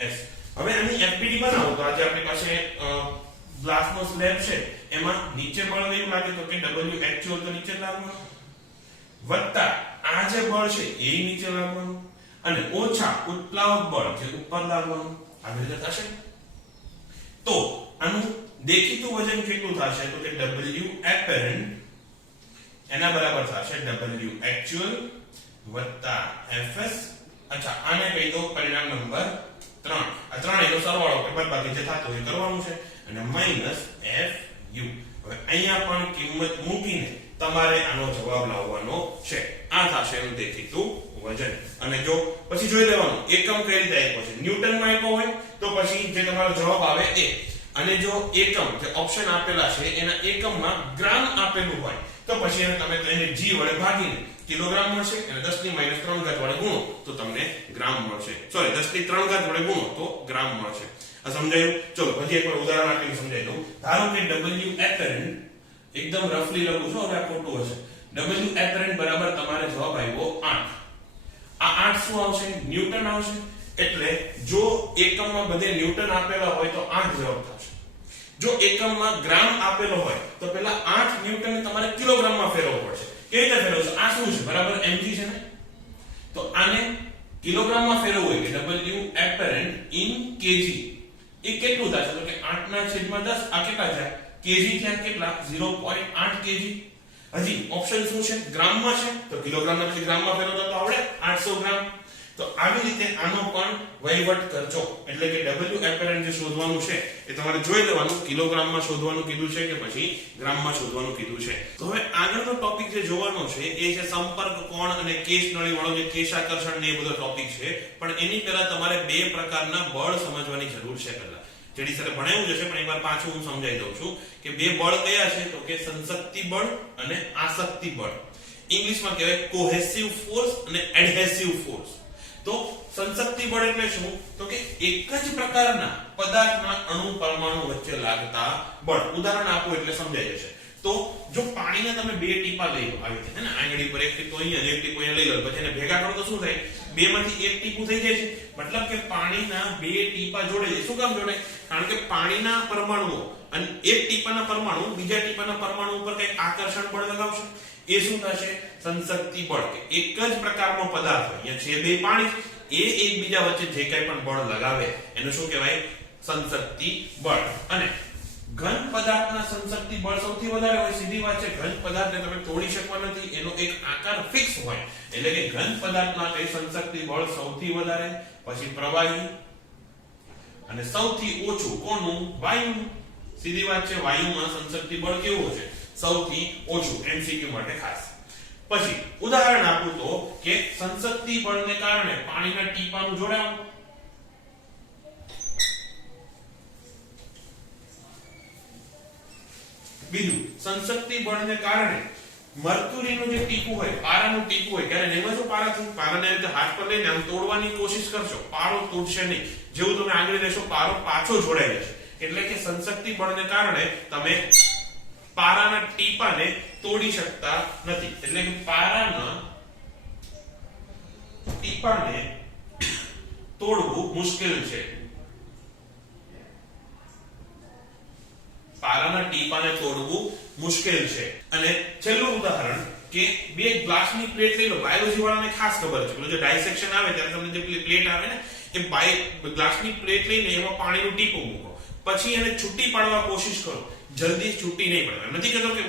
Fs. હવે આની FPD બનાવો તો આજે આપણી પાસે ગ્લાસનો સ્લેબ છે, એમાં નીચે બળ કયું લાગે? તો કે W actual તો નીચે લાગવાનું, વત્તા આ જે બળ છે એ નીચે લાગવાનું, અને ઓછા ઉત્પ્લાવક બળ જે ઉપર લાગવાનું. આવી રીતે થશે. તો આનું દેખીતું વજન કેટલું થશે? તો કે W apparent એના બરાબર થશે W actual વત્તા Fs. અચ્છા, આને કહી દો પરિણામ નંબર 3. આ ત્રણેયનો સરવાળો કે બાદબાકી જે થતો હોય કરવાનું છે, અને માઈનસ Fu. હવે અહીંયા પણ કિંમત મૂકીને તમારે આનો જવાબ લાવવાનો છે. આ થશે એનું દેખીતું વજન. અને જો પછી જોઈ લેવાનું એકમ કઈ રીતે આપ્યો છે. ન્યૂટનમાં આપ્યો હોય તો પછી જે તમારો જવાબ આવે એ. અને જો એકમ જે ઓપ્શન આપેલા છે એના એકમમાં ગ્રામ આપેલું હોય તો પછી એને તમે એને g વડે ભાગીને કિલોગ્રામ મળશે અને 10⁻³ વડે ગુણો તો તમને ગ્રામ મળશે. સોરી 10⁻³ વડે ગુણો તો ગ્રામ મળશે. આ સમજાયું? ચલો હજી એકવાર ઉદાહરણ આપીને સમજાવી દઉં. ધારો કે W apparent એકદમ રફલી લખું છું, હવે આ ખોટું હશે. W apparent બરાબર તમારે જવાબ આવ્યો 8. આ 8 શું આવશે? ન્યૂટન આવશે. એટલે જો એકમમાં બધે ન્યૂટન આપેલા હોય તો 8 જવાબ થશે. જો એકમમાં ગ્રામ આપેલો હોય તો પેલા 8 ન્યૂટનને તમારે કિલોગ્રામમાં ફેરવવો પડશે. કેવી રીતે ફેરવશો? આ શું છે? બરાબર mg છે ને, તો આને કિલોગ્રામમાં ફેરવવું હોય કે W apparent in kg એ કેટલું થશે? તો કે 8/10 આ કેટલા છે? kg થયા કેટલા? 0.8 kg. હજી ઓપ્શન શું છે? ગ્રામમાં છે તો કિલોગ્રામના પછી ગ્રામમાં ફેરવતા તો આવડે 800 ગ્રામ. તો આવી રીતે આનો પણ વહીવટ કરજો. એટલે કે W apparent જે શોધવાનું છે એ તમારે જોઈ લેવાનું કિલોગ્રામમાં શોધવાનું કીધું છે કે પછી ગ્રામમાં શોધવાનું કીધું છે. તો હવે આગળનો ટોપિક જે જોવાનો છે એ છે સંપર્ક કોણ અને કેશ નળી વાળો જે કેશાકર્ષણ ને એ બધો ટોપિક છે. પણ એની પહેલા તમારે બે પ્રકારના બળ સમજવાની જરૂર છે. પહેલા જેડી સરે ભણાવ્યું જશે પણ એકવાર પાછું હું સમજાવી દઉં છું કે બે બળ કયા છે તો કે સંશક્તિ બળ અને આસક્તિ બળ. ઇંગ્લિશમાં કહેવાય કોહેસિવ ફોર્સ અને એડહેસિવ ફોર્સ. તો સંશક્તિ બળ એટલે શું? તો કે એક જ પ્રકારના પદાર્થના અણુ પરમાણુ વચ્ચે લાગતા બળ. ઉદાહરણ આપો એટલે સમજાઈ જશે. તો જો પાણીના તમે બે ટીપા લઈ લો આવી રીતે, હે ને, આંગળી પર એક ટીપો અહીંયા અને એક ટીપો અહીંયા લઈ લો, પછી એને ભેગા કરો તો શું થાય? બે માંથી એક ટીપું થઈ જાય છે. મતલબ કે પાણીના બે ટીપા જોડે છે. શું કામ જોડે? કારણ કે પાણીના પરમાણુઓ અને એક ટીપાના પરમાણુ બીજા ટીપાના પરમાણુ ઉપર કંઈક આકર્ષણ બળ લગાવશે. એ શું થશે? સંશક્તિ બળ. કે એક જ પ્રકારનો પદાર્થ હોય, અહીંયા છે બે પાણી, એ એકબીજા વચ્ચે જે કંઈ પણ બળ લગાવે એને શું કહેવાય? સંશક્તિ બળ. અને ઘન પદાર્થના સંશક્તિ બળ સૌથી વધારે હોય. સીધી વાત છે, ઘન પદાર્થને તમે તોડી શકવા નથી, એનો એક આકાર ફિક્સ હોય. એટલે કે ઘન પદાર્થ માટે સંશક્તિ બળ સૌથી વધારે, પછી પ્રવાહી, અને સૌથી ઓછું કોનું? વાયુનું. સીધી વાત છે, વાયુમાં સંશક્તિ બળ કેવું છે? સૌથી ઓછું. MCQ માટે ખાસ. પછી ઉદાહરણ આપું તો કે સંશક્તિ બળને કારણે પાણીના ટીપાનું જોડાણ. બીજું, સંશક્તિ બળને કારણે મર્ક્યુરીનું જે ટીપું હોય, પારાનું ટીપું હોય, ત્યારે એમાં શું પારાથી પારાને રીતે હાથ પર લઈને આમ તોડવાની કોશિશ કરશો, પારો તૂટશે નહીં. જેવું તમે આંગળી લેશો પારો પાછો જોડાઈ જશે. એટલે કે સંશક્તિ બળને કારણે તમે પારાના ટીપાને તોડી શકતા નથી. એટલે કે પારાના ટીપાને તોડવું મુશ્કેલ છે. પારાના ટીપાને તોડવું મુશ્કેલ છે. અને છેલ્લું ઉદાહરણ કે બે ગ્લાસની પ્લેટ લઈ લો. બાયોલોજી વાળાને ખાસ ખબર છે, પેલું જે ડાયસેક્શન આવે ત્યારે તમને જે પ્લેટ આવે ને એ ગ્લાસની પ્લેટ લઈને એમાં પાણીનું ટીપું મૂકો, પછી એને છૂટી પાડવા કોશિશ કરો. જલ્દી છૂટી નહીં પડે. નથી કહેતો કે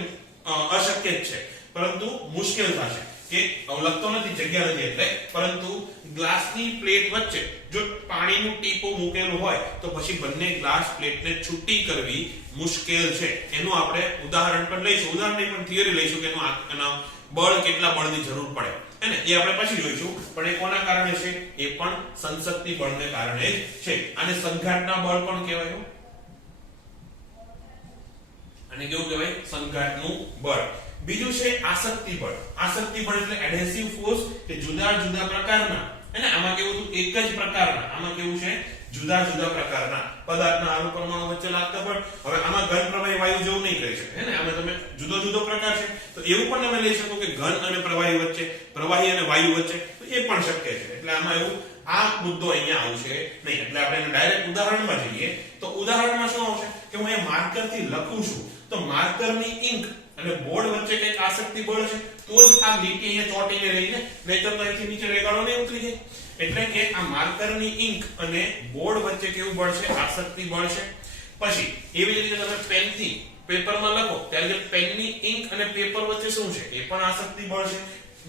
અશક્ય જ છે, પરંતુ મુશ્કેલ થશે. કે લગતો નથી, જગ્યા નથી એટલે, પરંતુ ગ્લાસની પ્લેટ વચ્ચે જો પાણીનું ટીપું મૂકેલું હોય તો પછી બંને ગ્લાસ પ્લેટને છૂટી કરવી મુશ્કેલ છે. એનું આપણે ઉદાહરણ પણ લઈશું. ઉદાહરણ નહીં પણ થિયરી લઈશું કે એનો બળ કેટલા બળની જરૂર પડે, હે ને, એ આપણે પછી જોઈશું. પણ એ કોના કારણે છે? એ પણ સંશક્તિ બળને કારણે જ છે. આને સંઘાતના બળ પણ કહેવાય. અને કેવું કહેવાય? સંઘાતનું બળ. બીજું છે આસક્તિ બળ. આસક્તિ બળ એટલે એડહેસિવ ફોર્સ, કે જુદા જુદા પ્રકારના, હે ને, આમાં કેવું એક જ પ્રકારના, આમાં કેવું છે? જુદા જુદા પ્રકારના પદાર્થના અણુ પરમાણુ વચ્ચે લાગતા બળ. હવે આમાં ઘન પ્રવાહી વાયુ જેવું નહીં કરી શકે, હે ને, આમાં તમે જુદો જુદો પ્રકાર છે. તો એવું પણ તમે લઈ શકો કે ઘન અને પ્રવાહી વચ્ચે, પ્રવાહી અને વાયુ વચ્ચે, તો એ પણ શક્ય છે. એટલે આમાં એવું આ મુદ્દો અહીંયા આવશે નહીં. એટલે આપણે ડાયરેક્ટ ઉદાહરણમાં જઈએ તો ઉદાહરણમાં શું આવશે કે હું અહીંયા માર્કરથી લખું છું તો માર્કરની ઇંક અને બોર્ડ વચ્ચે કંઈક આસક્તિ બળ છે તો જ આ લીટી અહીંયા ચોંટીને રહીને, નહીતર તો અહીંથી નીચે રેગાડો નહીં ઉતરી જાય. એટલે કે આ માર્કરની ઇંક અને બોર્ડ વચ્ચે કેવું બળ છે? આસક્તિ બળ છે. પછી એવી રીતે તમે પેનથી પેપરમાં લખો ત્યારે જે પેનની ઇંક અને પેપર વચ્ચે શું છે? એ પણ આસક્તિ બળ છે.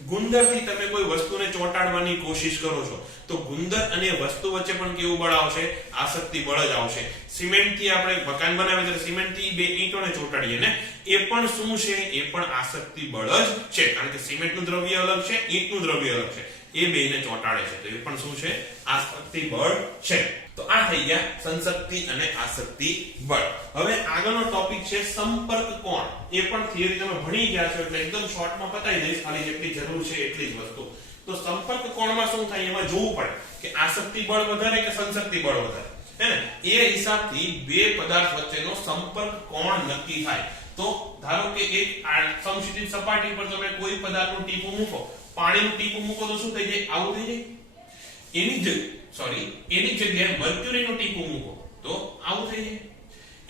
ગુંદરથી તમે કોઈ વસ્તુને ચોંટાડવાની કોશિશ કરો છો તો ગુંદર અને વસ્તુ વચ્ચે પણ કેવું બળ આવશે? આસક્તિ બળ જ આવશે. સિમેન્ટથી આપણે મકાન બનાવીએ ત્યારે સિમેન્ટથી બે ઈંટોને ચોંટાડીએ ને, એ પણ શું છે? એ પણ આસક્તિ બળ જ છે. કારણ કે સિમેન્ટનું દ્રવ્ય અલગ છે, ઈંટનું દ્રવ્ય અલગ છે, એ બેને ચોંટાડે છે, તો એ પણ શું છે? આસક્તિ બળ છે. તો આ થઈ ગયા સંસક્તિ અને આસક્તિ બળ. હવે આગળનો ટોપિક છે સંપર્ક કોણ. એ પણ થિયરી તમે ભણી ગયા છો એટલે એકદમ શોર્ટમાં બતાવી દઈશ, ખાલી જેટલી જરૂર છે એટલી જ વસ્તુ. તો સંપર્ક કોણમાં શું થાય એમાં જોવું પડે કે આસક્તિ બળ વધારે કે સંસક્તિ બળ વધારે, હે ને? એ હિસાબથી બે પદાર્થ વચ્ચેનો સંપર્ક કોણ નક્કી થાય. તો ધારો કે એક સમશીતોષ્ણ સપાટી પર તમે કોઈ પદાર્થનું ટીપું મૂકો, પાણીનું ટીપું મૂકો તો શું થઈ જાય? આવું થઈ જાય. એની જગ્યાએ મર્ક્યુરીનું ટીપું મૂકો તો આવું થઈ જાય.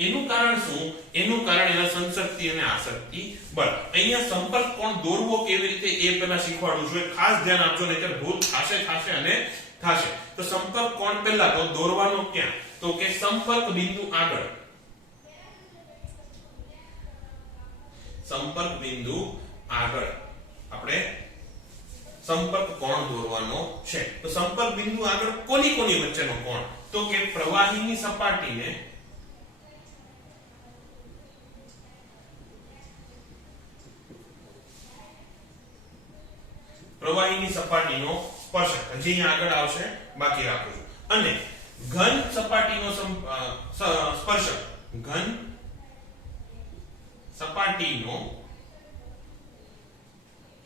એનું કારણ શું? એનું કારણ એના સંસક્તિ અને આસક્તિ બળ. અહીંયા સંપર્ક કોણ દોરવો કેવી રીતે એ પહેલા શીખવાડું છું, ખાસ ધ્યાન આપજો, નહીંતર ભૂલ થશે અને થશે. તો સંપર્ક કોણ પહેલા તો દોરવાનો ક્યાં? તો કે સંપર્ક બિંદુ આગળ. સંપર્ક બિંદુ આગળ આપણે સંપર્ક કોણ દોરવાનો છે. તો સંપર્ક બિંદુ આગળ કોની વચ્ચેનો કોણ? તો કે પ્રવાહીની સપાટીને સપાટીનો સ્પર્શક. હજી અહીંયા આગળ આવશે, બાકી રાખું છું. અને ઘન સપાટીનો સ્પર્શક. ઘન સપાટીનો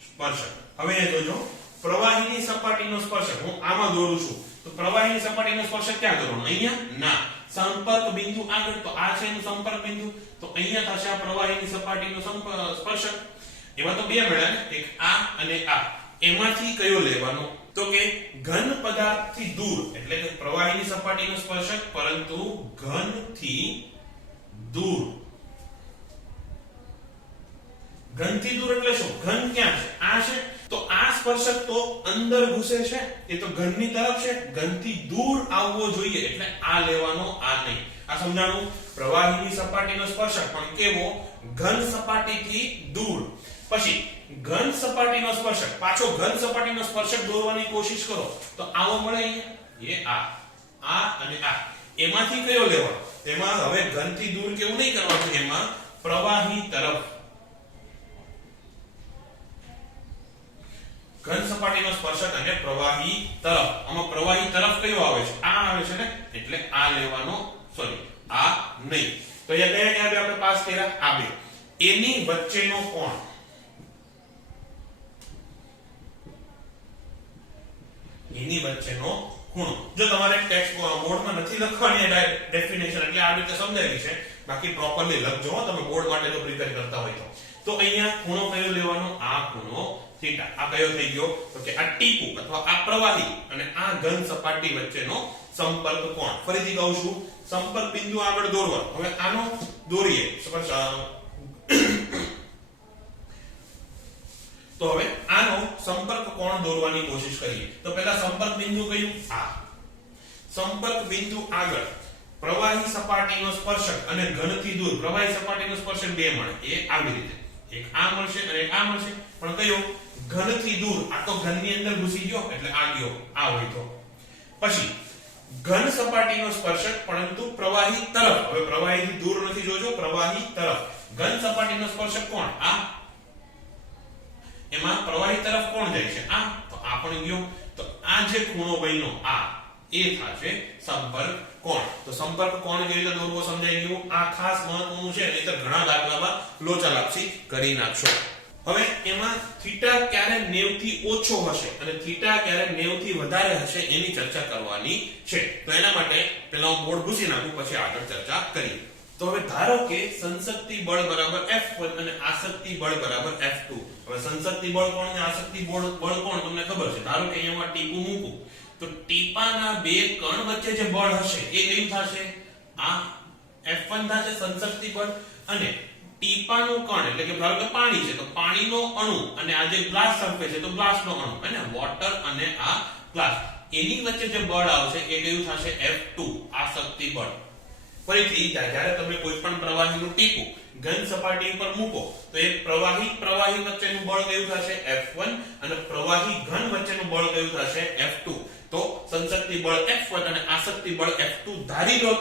સ્પર્શક. હવે એ જોજો, પ્રવાહીની સપાટીનો સ્પર્શક હું આમાં દોરું છું, તો પ્રવાહીની સપાટીનો સ્પર્શક ક્યાં દોરવાનો? અહીંયા ના, સંપર્ક બિંદુ આગળ. તો આ છે એનું સંપર્ક બિંદુ, તો અહીંયા થશે આ પ્રવાહીની સપાટીનો સ્પર્શક. એમાં તો બે મળ્યા ને, એક આ અને આ. એમાંથી કયો લેવાનો? તો કે ઘન પદાર્થથી દૂર, એટલે કે પ્રવાહીની સપાટીનો સ્પર્શક પરંતુ ઘનથી દૂર. ઘનથી દૂર એટલે શું? ઘન ક્યાં છે? આ છે. તો આ સ્પર્શક તો અંદર ઘૂસે છે, એ તો ઘનની તરફ છે. ઘનથી દૂર આવવો જોઈએ એટલે આ લેવાનો, આ નહીં. આ સમજાણું? પ્રવાહીની સપાટીનો સ્પર્શક પણ કેવો? ઘન સપાટીથી દૂર. પછી ઘન સપાટીનો સ્પર્શક, પાછો ઘન સપાટીનો સ્પર્શક દોરવાની કોશિશ કરો તો આવો મળે અહીંયા. એ આ અને આ. એમાંથી કયો લેવાનો? એમાં હવે ઘનથી દૂર કેવું નહીં કરવાનું, એમાં પ્રવાહી તરફ. ઘન સપાટીનો સ્પર્શક અને પ્રવાહી તરફ. આમાં પ્રવાહી તરફ કયો આવે છે? આ આવે છે ને, એટલે આ લેવાનો, આ નહીં. તો અહીંયા કયા આપણે પાસ કર્યા? આ બે. એની વચ્ચેનો કોણ. એની વચ્ચેનો ખૂણો. જો તમારે ટેક્સ્ટ બોર્ડમાં નથી લખવાની ડેફિનેશન, એટલે આ રીતે સમજાવી છે, બાકી પ્રોપરલી લખજો તમે બોર્ડ માટે જો પ્રિપેર કરતા હોય તો અહીંયા ખૂણો કયો લેવાનો? આ ખૂણો થીટા. આ કયો થઈ ગયો? તો કે આ ટીપું અથવા આ પ્રવાહી અને આ ઘન સપાટી વચ્ચેનો સંપર્ક કોણ. ફરીથી કહું છું, સંપર્ક બિંદુ આગળ દોરવા. હવે આનો દોરીએ. તો હવે આનો સંપર્ક કોણ દોરવાની કોશિશ કરીએ. તો પહેલા સંપર્ક બિંદુ કયું? આ. સંપર્ક બિંદુ આગળ પ્રવાહી સપાટીનો સ્પર્શક અને ઘનથી દૂર પ્રવાહી સપાટીનો સ્પર્શક બે મળે. એ આવી રીતે એક આ મળશે અને એક આ મળશે, પણ કયો? ઘનથી દૂર. આ તો ઘનની અંદર ઘૂસી ગયો એટલે આ ગયો, આ હોય તો. પછી ઘન સપાટીનો સ્પર્શક પરંતુ પ્રવાહી તરફ. હવે પ્રવાહીથી દૂર નથી, જોજો, પ્રવાહી તરફ. ઘન સપાટીનો સ્પર્શક કોણ? આ. એમાં પ્રવાહી તરફ કોણ જાય છે? આ. તો આ પણ ગયો. તો આ જે ખૂણો બન્યો આ, એ થશે સંપર્ક કોણ. તો સંપર્ક કોણ કેવી રીતે દોરવો સમજાઈ ગયું. આ ખાસ મહત્વનું છે, નહીંતર ઘણા દાખલામાં લોચા લાપસી કરી નાખશો. હવે એમાં થીટા ક્યારે 90 થી ઓછો હશે અને થીટા ક્યારે 90 થી વધારે હશે એની ચર્ચા કરવાની છે. તો એના માટે પહેલા હું બોર્ડ ભૂસી નાખું, પછી આગળ ચર્ચા કરીએ. તો હવે ધારો કે સંસક્તિ બળ બરાબર F1 અને આસક્તિ બળ બરાબર F2. હવે સંસક્તિ બળ કોણ અને આસક્તિ બળ કોણ તમને ખબર છે. ધારો કે અહીંયા ટીપું મૂકું તો ટીપાના બે કણ વચ્ચે જે બળ હશે એ કયું થશે? આ F1 થશે સંસક્તિ બળ. અને ટીપાનું કણ એટલે કે ધારો કે પાણી છે તો પાણીનો અણુ અને આ જે ગ્લાસ સરફેસ છે તો ગ્લાસનો અણુ, હે ને, વોટર અને આ ગ્લાસ, એની વચ્ચે જે બળ આવશે એ કયું થશે? F2 આસક્તિ બળ. ફરીથી જ્યારે તમે કોઈ પણ પ્રવાહીનું ટીપું ઘન સપાટી પર મૂકો તો એ પ્રવાહી વચ્ચેનું બળ કયું થશે? F1 અને પ્રવાહી ઘન વચ્ચેનું બળ કયું થશે? F2. તો સંસક્તિ બળ F1 અને આસક્તિ બળ F2 ધારી લો.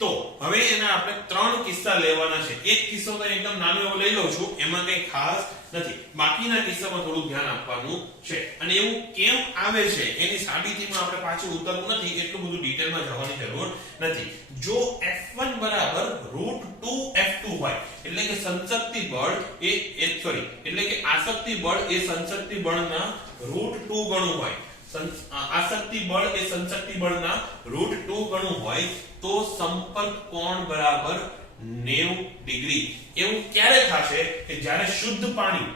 તો હવે એના આપણે ત્રણ કિસ્સા લેવાના છે. એક કિસ્સો તો એકદમ નાનો એવો લઈ લઉં છું, એમાં કઈ ખાસ નથી. બાકીના કિસ્સામાં થોડું ધ્યાન આપવાનું છે. અને એવું કેમ આવે છે એની સાબિતીમાં આપણે પાછું ઉતરવું નથી, એટલું બધું ડિટેલમાં જવાની જરૂર નથી. જો F1 બરાબર √2F2 હોય, એટલે કે સંચક્તિ બળ એટલે કે આસક્તિ બળ એ સંચક્તિ બળના √2 ગણું હોય, આસક્તિ બળ એ સંચક્તિ બળના √2 ગણું હોય, તો સંપર્ક કોણ બરાબર 90 ડિગ્રી. એવું ક્યારે થશે કે જ્યારે શુદ્ધ પાણી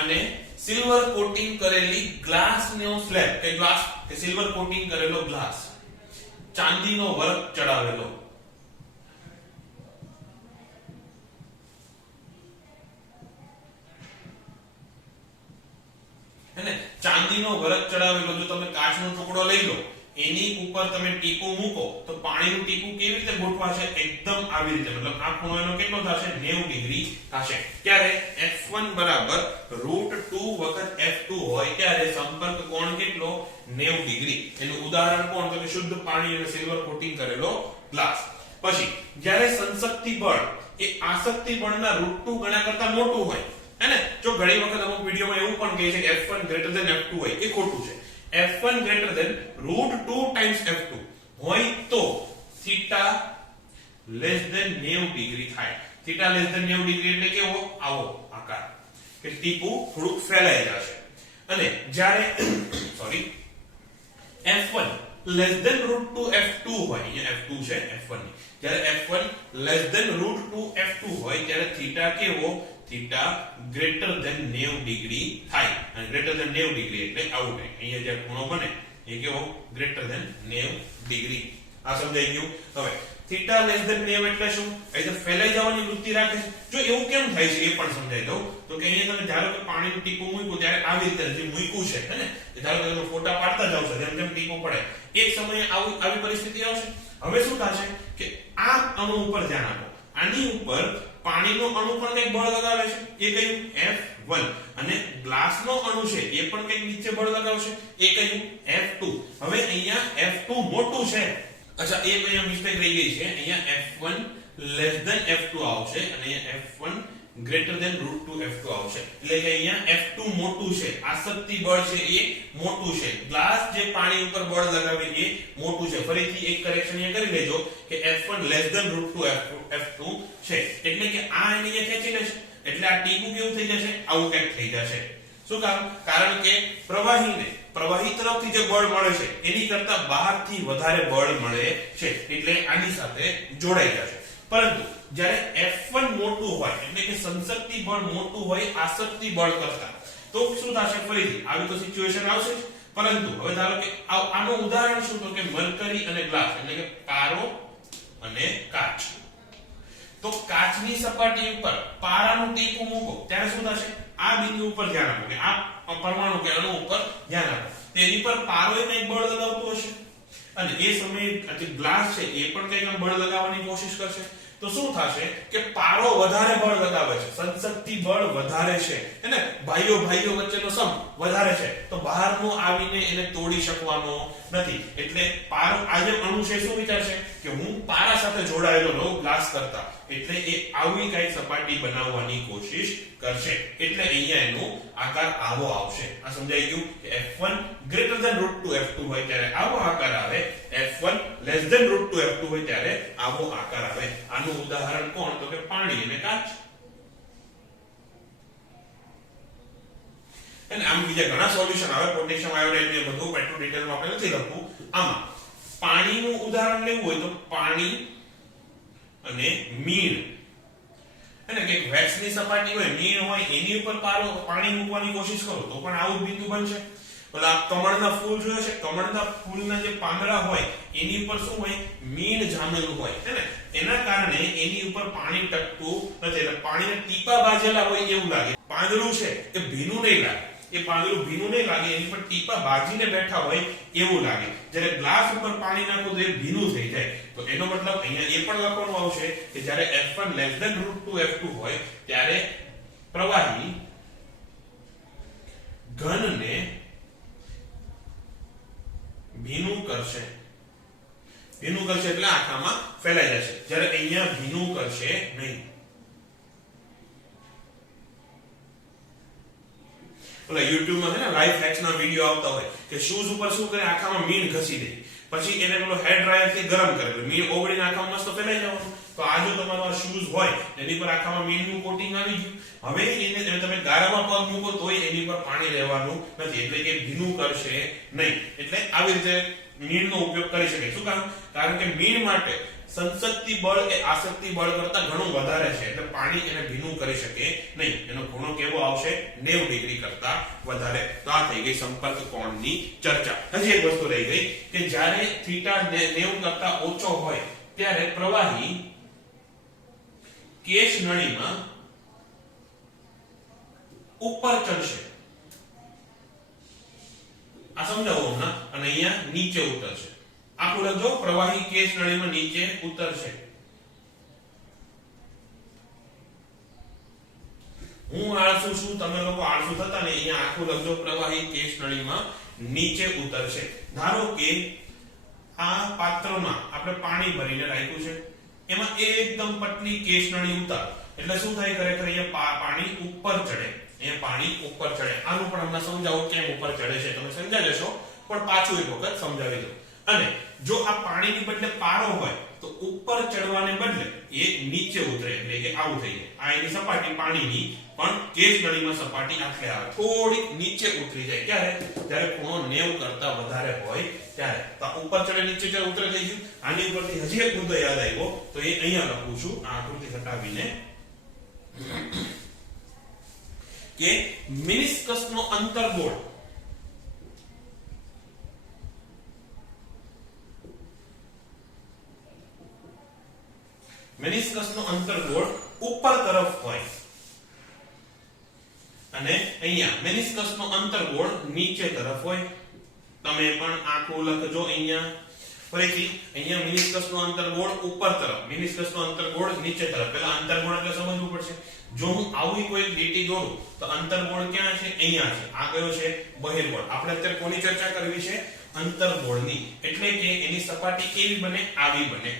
અને સિલ્વર કોટિંગ કરેલી ગ્લાસનો સ્લેબ કે સિલ્વર કોટિંગ કરેલો ગ્લાસ, ચાંદીનો વર્ક ચડાવેલો, ચાંદીનો વર્ક ચડાવેલો જો તમે કાચનો ટુકડો લઈ લો, એની ઉપર તમે ટીપું મૂકો તો પાણીનું ટીપું કેવી રીતે ગોઠવાશે? એકદમ આવી રીતે. મતલબ આ ખૂણો એનો કેટલો થશે? 90 ડિગ્રી થશે. ત્યારે F1 બરાબર √2 વખત F2 હોય ત્યારે સંપર્ક કોણ કેટલો? 90 ડિગ્રી. એનું ઉદાહરણ કોણ? તો કે શુદ્ધ પાણી અને સિલ્વર કોટિંગ કરેલો ગ્લાસ. પછી જ્યારે સંશક્તિ બળ એ આસક્તિ બળના √2 ગણા કરતા મોટું હોય, હેને? જો ઘણી વખત અમુક વિડિયોમાં એવું પણ કહે છે કે F1 F2 હોય, એ ખોટું છે. F1 √2 times F2 હોય તો θ <90 ડિગ્રી થાય. θ <90 ડિગ્રી એટલે કેવો? આવો આકાર કે ટીપું થોડુંક ફેલાઈ જશે. અને જ્યારે F1 √2 F2 હોય, અહીંયા F2 છે F1 ની, જ્યારે F1 √2 F2 હોય ત્યારે θ કેવો? θ >90 ડિગ્રી થાય. અને >90 ડિગ્રી એટલે આવું કંઈક. અહીંયા જે ખૂણો બને એ કેવો? >90 ડિગ્રી. આ સમજાઈ ગયું? હવે θ <90 એટલે શું? અહીં તો ફેલાઈ જવાની વૃત્તિ રાખે છે. જો એવું કેમ થાય છે એ પણ સમજાઈ દઉં. તો કે અહીંયા તમે ધારો કે પાણીનું ટીપું મૂક્યું ત્યારે આવી રીતે જે મૂક્યું છે, હે ને, ધારો કે તમે ફોટા પાડતા જાવ છો, જેમ જેમ ટીપું પડે એક સમયે આવી પરિસ્થિતિ આવશે. હવે શું થશે કે આ અણુ ઉપર ધ્યાન આપો. આની ઉપર પાણીનો અણુ પણ કંઈક બળ લગાવે છે, એ કયું? F1. અને ગ્લાસનો અણુ છે એ પણ કંઈક નીચે બળ લગાવશે, એ કયું? F2. હવે અહીંયા F2 મોટું છે. અચ્છા, એક અહીંયા મિસ્ટેક રહી ગઈ છે. અહીંયા F1 F2 આવશે અને અહીંયા F1 √2 F2 આવશે. એટલે કે અહીંયા F2 મોટું છે, આસક્તિ બળ છે એ મોટું છે, ગ્લાસ જે પાણી ઉપર બળ લગાવે એ મોટું છે. ફરીથી એક કરેક્શન અહીંયા કરી લેજો કે F1 √2 F2 છે. એટલે કે આ અહીંયા ખેંચી લેશે એટલે આ ટીપું કેવું થઈ જશે? આવું કંઈક થઈ જશે. શું કામ? કારણ કે પ્રવાહી તરફથી જે બળ મળે છે એની કરતા બહારથી વધારે બળ મળે છે, એટલે આની સાથે જોડાઈ જશે. પરંતુ જ્યારે F1 મોટું હોય એટલે કે સંશક્તિ બળ મોટું હોય આસક્તિ બળ કરતા, તો શું થશે? ફરીથી આવી તો સિચ્યુએશન આવશે જ. પરંતુ હવે ધારો કે આનું ઉદાહરણ શું? તો કે મરકરી અને ગ્લાસ એટલે કે પારો અને કાચ. તો કાચની સપાટી ઉપર પારાનું ટીપું મૂકો ત્યારે શું થશે? આ બિંદુ ઉપર ધ્યાન આપો કે આ પરમાણુ કે અણુ ઉપર ધ્યાન આપો. તેની પર પારોએ કંઈક બળ લગાવતો હશે અને એ સમયે જે ગ્લાસ છે એ પણ કંઈક બળ લગાવવાની કોશિશ કરશે. તો શું થશે કે પારો વધારે બળ લગાવે છે, સંશક્તિ બળ વધારે છે, અને ભાઈઓ વચ્ચેનો સમ વધારે છે, તો બહારનો આવીને એને તોડી શકવાનો નથી. એટલે પારો આજે અણુ છે શું વિચારશે કે હું પારા સાથે જોડાયેલો રહું ગ્લાસ કરતા, એટલે એ આવી કઈ સપાટી બનાવવાની કોશિશ કરશે. એટલે અહીંયા એનો આકાર આવો આવશે. આ સમજાઈ ગયું કે F1 √2 F2 હોય ત્યારે આવો આકાર આવે, F1 √2 F2 હોય ત્યારે આવો આકાર આવે. આનું ઉદાહરણ કોણ? તો કે પાણી અને કાચ. અને આમ બીજા ઘણા સોલ્યુશન આવે, પોટેશિયમ આયોડાઇડ ને બધું એટલું ડિટેલમાં આપણે નથી લખવું. આમાં પાણીનું ઉદાહરણ લેવું હોય તો પાણી અને મીણ, અને કે વેક્સની સપાટી હોય, મીણ હોય, એની ઉપર પાણી મૂકવાની કોશિશ કરો તો પણ આવું બિંદુ બનશે. ઓલા કમળના ફૂલ જોયા છે, કમળના ફૂલના જે પાંદડા હોય એની ઉપર શું હોય? મીણ જામેલું હોય, હે ને? એના કારણે એની ઉપર પાણી ટકતું નથી, એટલે પાણીના ટીપા બાજેલા હોય એવું લાગે. પાંદડું છે એ ભીનું નહીં લાગે, એની પર ટીપા બાજીને બેઠા હોય એવું લાગે. જ્યારે ગ્લાસ ઉપર પાણી નાખો તો એ ભીનું થઈ જાય. તો એનો મતલબ અહીંયા એ પણ લખવાનું આવશે કે જ્યારે F1 √2 F2 હોય ત્યારે પ્રવાહી ઘનને ભીનું કરશે. ભીનું કરશે એટલે આખામાં ફેલાઈ જશે. જ્યારે અહીંયા ભીનું કરશે નહીં. ઓલા YouTube માં છે ને લાઈફ હેક્સ ના વિડિયો આવતા હોય કે શૂઝ ઉપર શું કરે, આખામાં મીણ ઘસી દે, પછી એને પેલો હેર ડ્રાયર થી ગરમ કરે એટલે મીણ ઓગળીને આખામાં મસ્ત ફેલાઈ જવાનું. તો આ જો તમારો શૂઝ હોય એની પર આખામાં મીણનું કોટિંગ આવી ગયું, હવે એને તમે ગારામાં પગ મૂકો તોય એની પર પાણી રહેવાનું નથી, એટલે કે ભીનું કરશે નહીં. એટલે આવી રીતે મીણનો ઉપયોગ કરી શકે. શું કામ? કારણ કે મીણ માટે સંસક્તિ બળ એ આસક્તિ બળ કરતા ઘણું વધારે છે, એટલે પાણી એને ભીનું કરી શકે નહીં. એનો ખૂણો કેવો આવશે? 90 ડિગ્રી કરતા વધારે. તો આ થઈ ગઈ સંપર્ક કોણની ચર્ચા. હજી એક વસ્તુ રહી ગઈ કે જ્યારે થીટા 90 કરતા ઓછો હોય ત્યારે પ્રવાહી કેશ નળીમાં ઉપર ચડશે. આ સમજાવો હમણાં. અને અહીંયા નીચે ઉતરશે. આખું લખજો, પ્રવાહી કેશ નળીમાં નીચે ઉતરશે. હું આળસુ છું, તમે લોકો આળસુ થતા ને, અહીંયા આખું લખજો, પ્રવાહી કેશ નળીમાં નીચે ઉતરશે. ધારો કે આ પાત્રમાં આપણે પાણી ભરીને રાખ્યું છે, એમાં એકદમ પતલી કેશ નળી ઉતાર એટલે શું થાય? ખરેખર અહીંયા પાણી ઉપર ચડે. અહીંયા પાણી ઉપર ચડે. આનું પણ હમણાં સમજાવું કેમ ઉપર ચડે છે, તમે સમજાઈ જશો, પણ પાછું એક વખત સમજાવી દઉં. અને જો આ પાણીની બદલે પારો હોય તો ઉપર ચડવાને બદલે એ નીચે ઉતરે, એટલે કે આવું થઈ જાય. આ એની સપાટી પાણીની પણ કેશ નળીમાં સપાટી આટલે આવે, થોડીક નીચે ઉતરી જાય. ક્યારે? જ્યારે ખૂણો 90 કરતા વધારે હોય ત્યારે. તો ઉપર ચડે નીચે ચડે ઉતરે થઈ ગયું. આની ઉપરથી હજી એક મુદ્દો યાદ આવ્યો તો એ અહીંયા લખું છું, આ આકૃતિ હટાવીને, કે મેનિસ્કસનો અંતર્ગોળ ઉપર તરફ હોય અને અહીંયા મેનિસ્કસનો અંતર્ગોળ નીચે તરફ હોય. તમે પણ આખું લખજો અહીંયા ફરીથી. અહીંયા મેનિસ્કસનો અંતર્ગોળ ઉપર તરફ, મેનિસ્કસનો અંતર્ગોળ નીચે તરફ. પહેલા અંતર્ગોળ એટલે સમજવું પડશે. જો હું આવી કોઈ લીટી દોરું તો અંતર્ગોળ ક્યાં છે? અહીંયા છે. આ કયો છે? બહિર્ગોળ. આપણે અત્યારે કોની ચર્ચા કરવી છે? અંતર્ગોળની. એટલે કે એની સપાટી કેવી બને? આવી બને.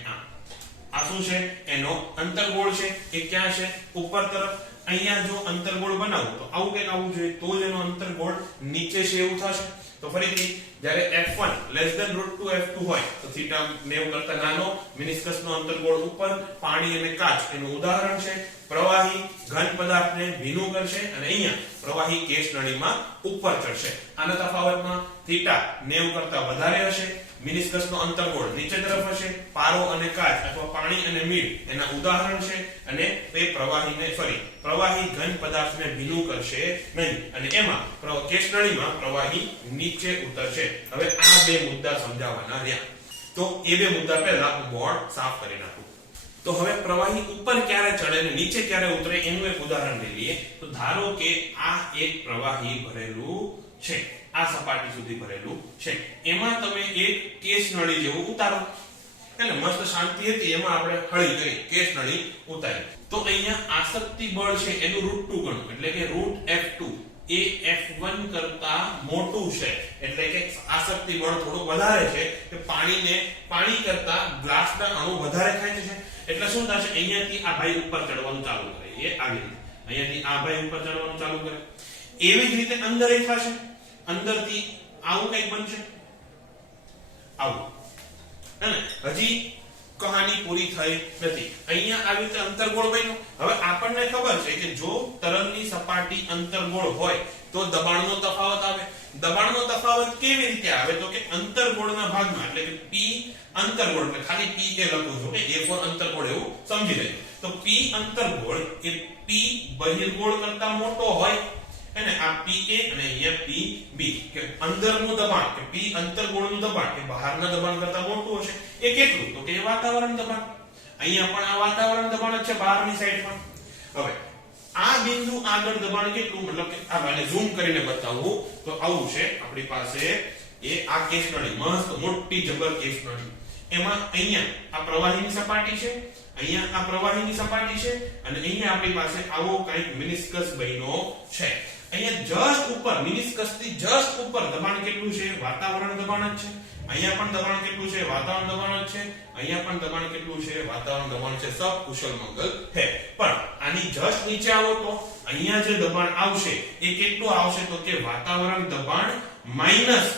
આ શું છે? એનો અંતર્ગોળ છે. એ ક્યાં છે? ઉપર તરફ. અહીંયા જો અંતર્ગોળ બનાવું તો આવું કંઈક આવવું જોઈએ, તો જ એનો અંતર્ગોળ નીચે છે એવું થશે. તો ફરીથી જ્યારે f1 √2 f2 હોય તો થીટા 90 કરતા નાનો, મેનિસ્કસનો અંતર્ગોળ ઉપર, પાણી અને કાચ એનું ઉદાહરણ છે. પ્રવાહી ઘન પદાર્થને ભીનું કરશે અને અહીંયા પ્રવાહી કેશ નળીમાં ઉપર ચડશે. આના તફાવતમાં થીટા 90 કરતા વધારે હશે, મેનિસ્કસનો અંતર્ગોળ નીચે તરફ હશે, પારો અને કાચ અથવા પાણી અને મીણ એના ઉદાહરણ છે, અને તે પ્રવાહી ઘન પદાર્થને ભીનું કરશે નહીં, અને એમાં કેશ નળીમાં પ્રવાહી નીચે ઉતરશે. હવે આ બે મુદ્દા સમજાવવાના રહ્યા. તો એ બે મુદ્દા પહેલા હું બોર્ડ સાફ કરી નાખું. તો હવે પ્રવાહી ઉપર ક્યારે ચડે અને નીચે ક્યારે ઉતરે એનું એક ઉદાહરણ લઈ લઈએ. તો ધારો કે આ એક પ્રવાહી ભરેલું છે, આ સપાટી સુધી ભરેલું છે, એમાં તમે એક કેશ નળી જેવું ઉતારો. એટલે મસ્ત શાંતિ હતી, એમાં આપણે હળી કરી કેશ નળી ઉતારી. તો અહીંયા આસક્તિ બળ છે એનું √2 ગણું, એટલે કે √f2 એ f1 કરતા મોટું છે. એટલે કે આસક્તિ બળ થોડું વધારે છે, કે પાણી કરતા ગ્લાસના અણુ વધારે ખેંચે છે. એટલે શું થશે? અહીંયાથી આ ભાઈ ઉપર ચડવાનું ચાલુ કરે. એ આવી રીતે અહીંયાથી આ ભાઈ ઉપર ચડવાનું ચાલુ કરે. એવી જ રીતે અંદર એ થશે. અંદરથી આવું કંઈક બનશે, આવું. અને હજી કહાની પૂરી થઈ નથી. અહીંયા આવી રીતે અંતર્ગોળ બન્યો. હવે આપણને ખબર છે કે જો તરલની સપાટી અંતર્ગોળ હોય તો દબાણનો તફાવત આવે. દબાણનો તફાવત કેવી રીતે આવે? તો કે અંતર્ગોળના ભાગમાં, એટલે કે P અંતર્ગોળ, એટલે ખાલી P એ લખું છું કે A4 અંતર્ગોળ એવું સમજી લેજો. તો P અંતર્ગોળ એ P બહિર્ગોળ કરતા મોટો હોય, અને આ PA અને અહીંયા PB, કે અંદરનું દબાણ કે P અંતર્ગોળનું દબાણ એ બહારના દબાણ કરતા મોટું હશે. એ કેટલું? તો કે વાતાવરણ દબાણ. અહીંયા પણ આ વાતાવરણ દબાણ જ છે બહારની સાઈડમાં. હવે આ બિંદુ આગળ દબાણ કેટલું? મતલબ કે આ મને ઝૂમ કરીને બતાવું તો આવું છે આપણી પાસે. એ આ કેશ નળી મસ્ત મોટી જબર કેશ નળી, એમાં અહીંયા આ પ્રવાહીની સપાટી છે, અહીંયા આ પ્રવાહીની સપાટી છે, અને અહીંયા આપણી પાસે આવો કંઈક મેનિસ્કસ બન્યો છે. અહીંયા જસ્ટ ઉપર, મેનિસ્કસથી જસ્ટ ઉપર દબાણ કેટલું છે? વાતાવરણ દબાણ જ છે. અહીંયા પણ દબાણ કેટલું છે? વાતાવરણ દબાણ જ છે. અહીંયા પણ દબાણ કેટલું છે? વાતાવરણ દબાણ છે. સબ કુશલ મંગલ હે. પણ આની જસ્ટ નીચે આવો તો અહીંયા જે દબાણ આવશે એ કેટલું આવશે? તો કે વાતાવરણ દબાણ માઈનસ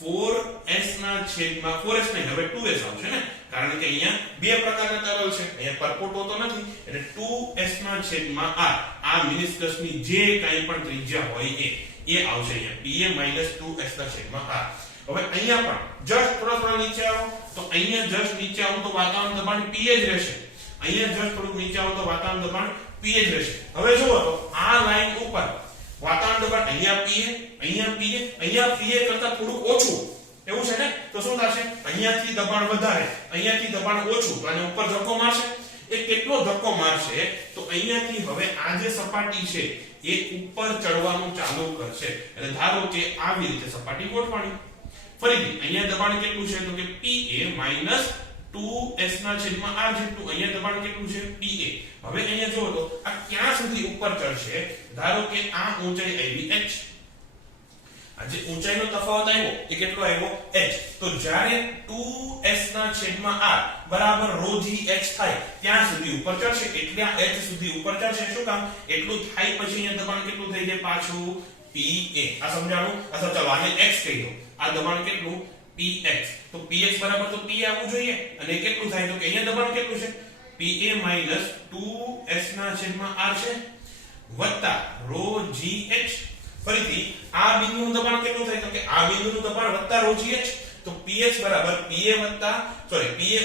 4s ના છેદમાં 4s નહીં, હવે 2s આવશે ને, કારણ કે અહીંયા બે પ્રકારના તરલ છે, અહીંયા પરપોટો તો નથી, એટલે 2s ના છેદમાં r, આ મિનિસ્કસની જે કાંઈ પણ ત્રિજ્યા હોય એ આવશે અહીંયા Pa 2s ના છેદમાં r. હવે અહીંયા પણ જસ્ટ થોડા નીચે આવો તો અહીંયા જસ્ટ નીચે આવો તો વાતાવરણ દબાણ Pa જ રહેશે. અહીંયા જસ્ટ થોડું નીચે આવો તો વાતાવરણ દબાણ Pa જ રહેશે. હવે જુઓ તો આ લાઈન ઉપર વાતાવરણ દબાણ અહીંયા Pa, અહીંયા Pa કરતા થોડું ઓછું એવું છે ને, તો શું થશે? અહીંયાથી દબાણ વધારે, અહીંયાથી દબાણ ઓછું, તો આને ઉપર ધક્કો મારશે. એ કેટલો ધક્કો મારશે? તો અહીંયાથી હવે આ જે સપાટી છે એ ઉપર ચડવાનું ચાલુ કરશે. એટલે ધારો કે આવી રીતે સપાટી ગોઠવણી. ફરીથી અહીંયા દબાણ કેટલું છે? તો કે Pa 2s ના છેદમાં r જેટલું. અહીંયા દબાણ કેટલું છે? Pa. હવે અહીંયા જોવો તો આ ક્યાં સુધી ઉપર ચડશે? ધારો કે આ ઊંચાઈ આવી h, આ જે ઊંચાઈનો તફાવત આવ્યો એ કેટલો આવ્યો? h. તો જ્યારે 2s ના છેદમાં r બરાબર ρgh થાય ત્યાં સુધી ઉપર ચડશે, એટલે આ h સુધી ઉપર ચડશે. શું કામ? એટલું થાય પછી અહીંયા દબાણ કેટલું થઈ જાય પાછું? Pa. આ સમજાણું? અચ્છા ચાલો આને x કહી દો. આ દબાણ કેટલું? px. તો px બરાબર તો p આવવું જોઈએ, અને કેટલું થાય? તો કે અહીંયા દબાણ કેટલું છે? Pa 2s ના છેદમાં r છે વત્તા ρgh. ફરીથી આ બિંદુનું દબાણ કેટલું થાય? તો કે આ બિંદુનું દબાણ વત્તા ρgh. તો px બરાબર Pa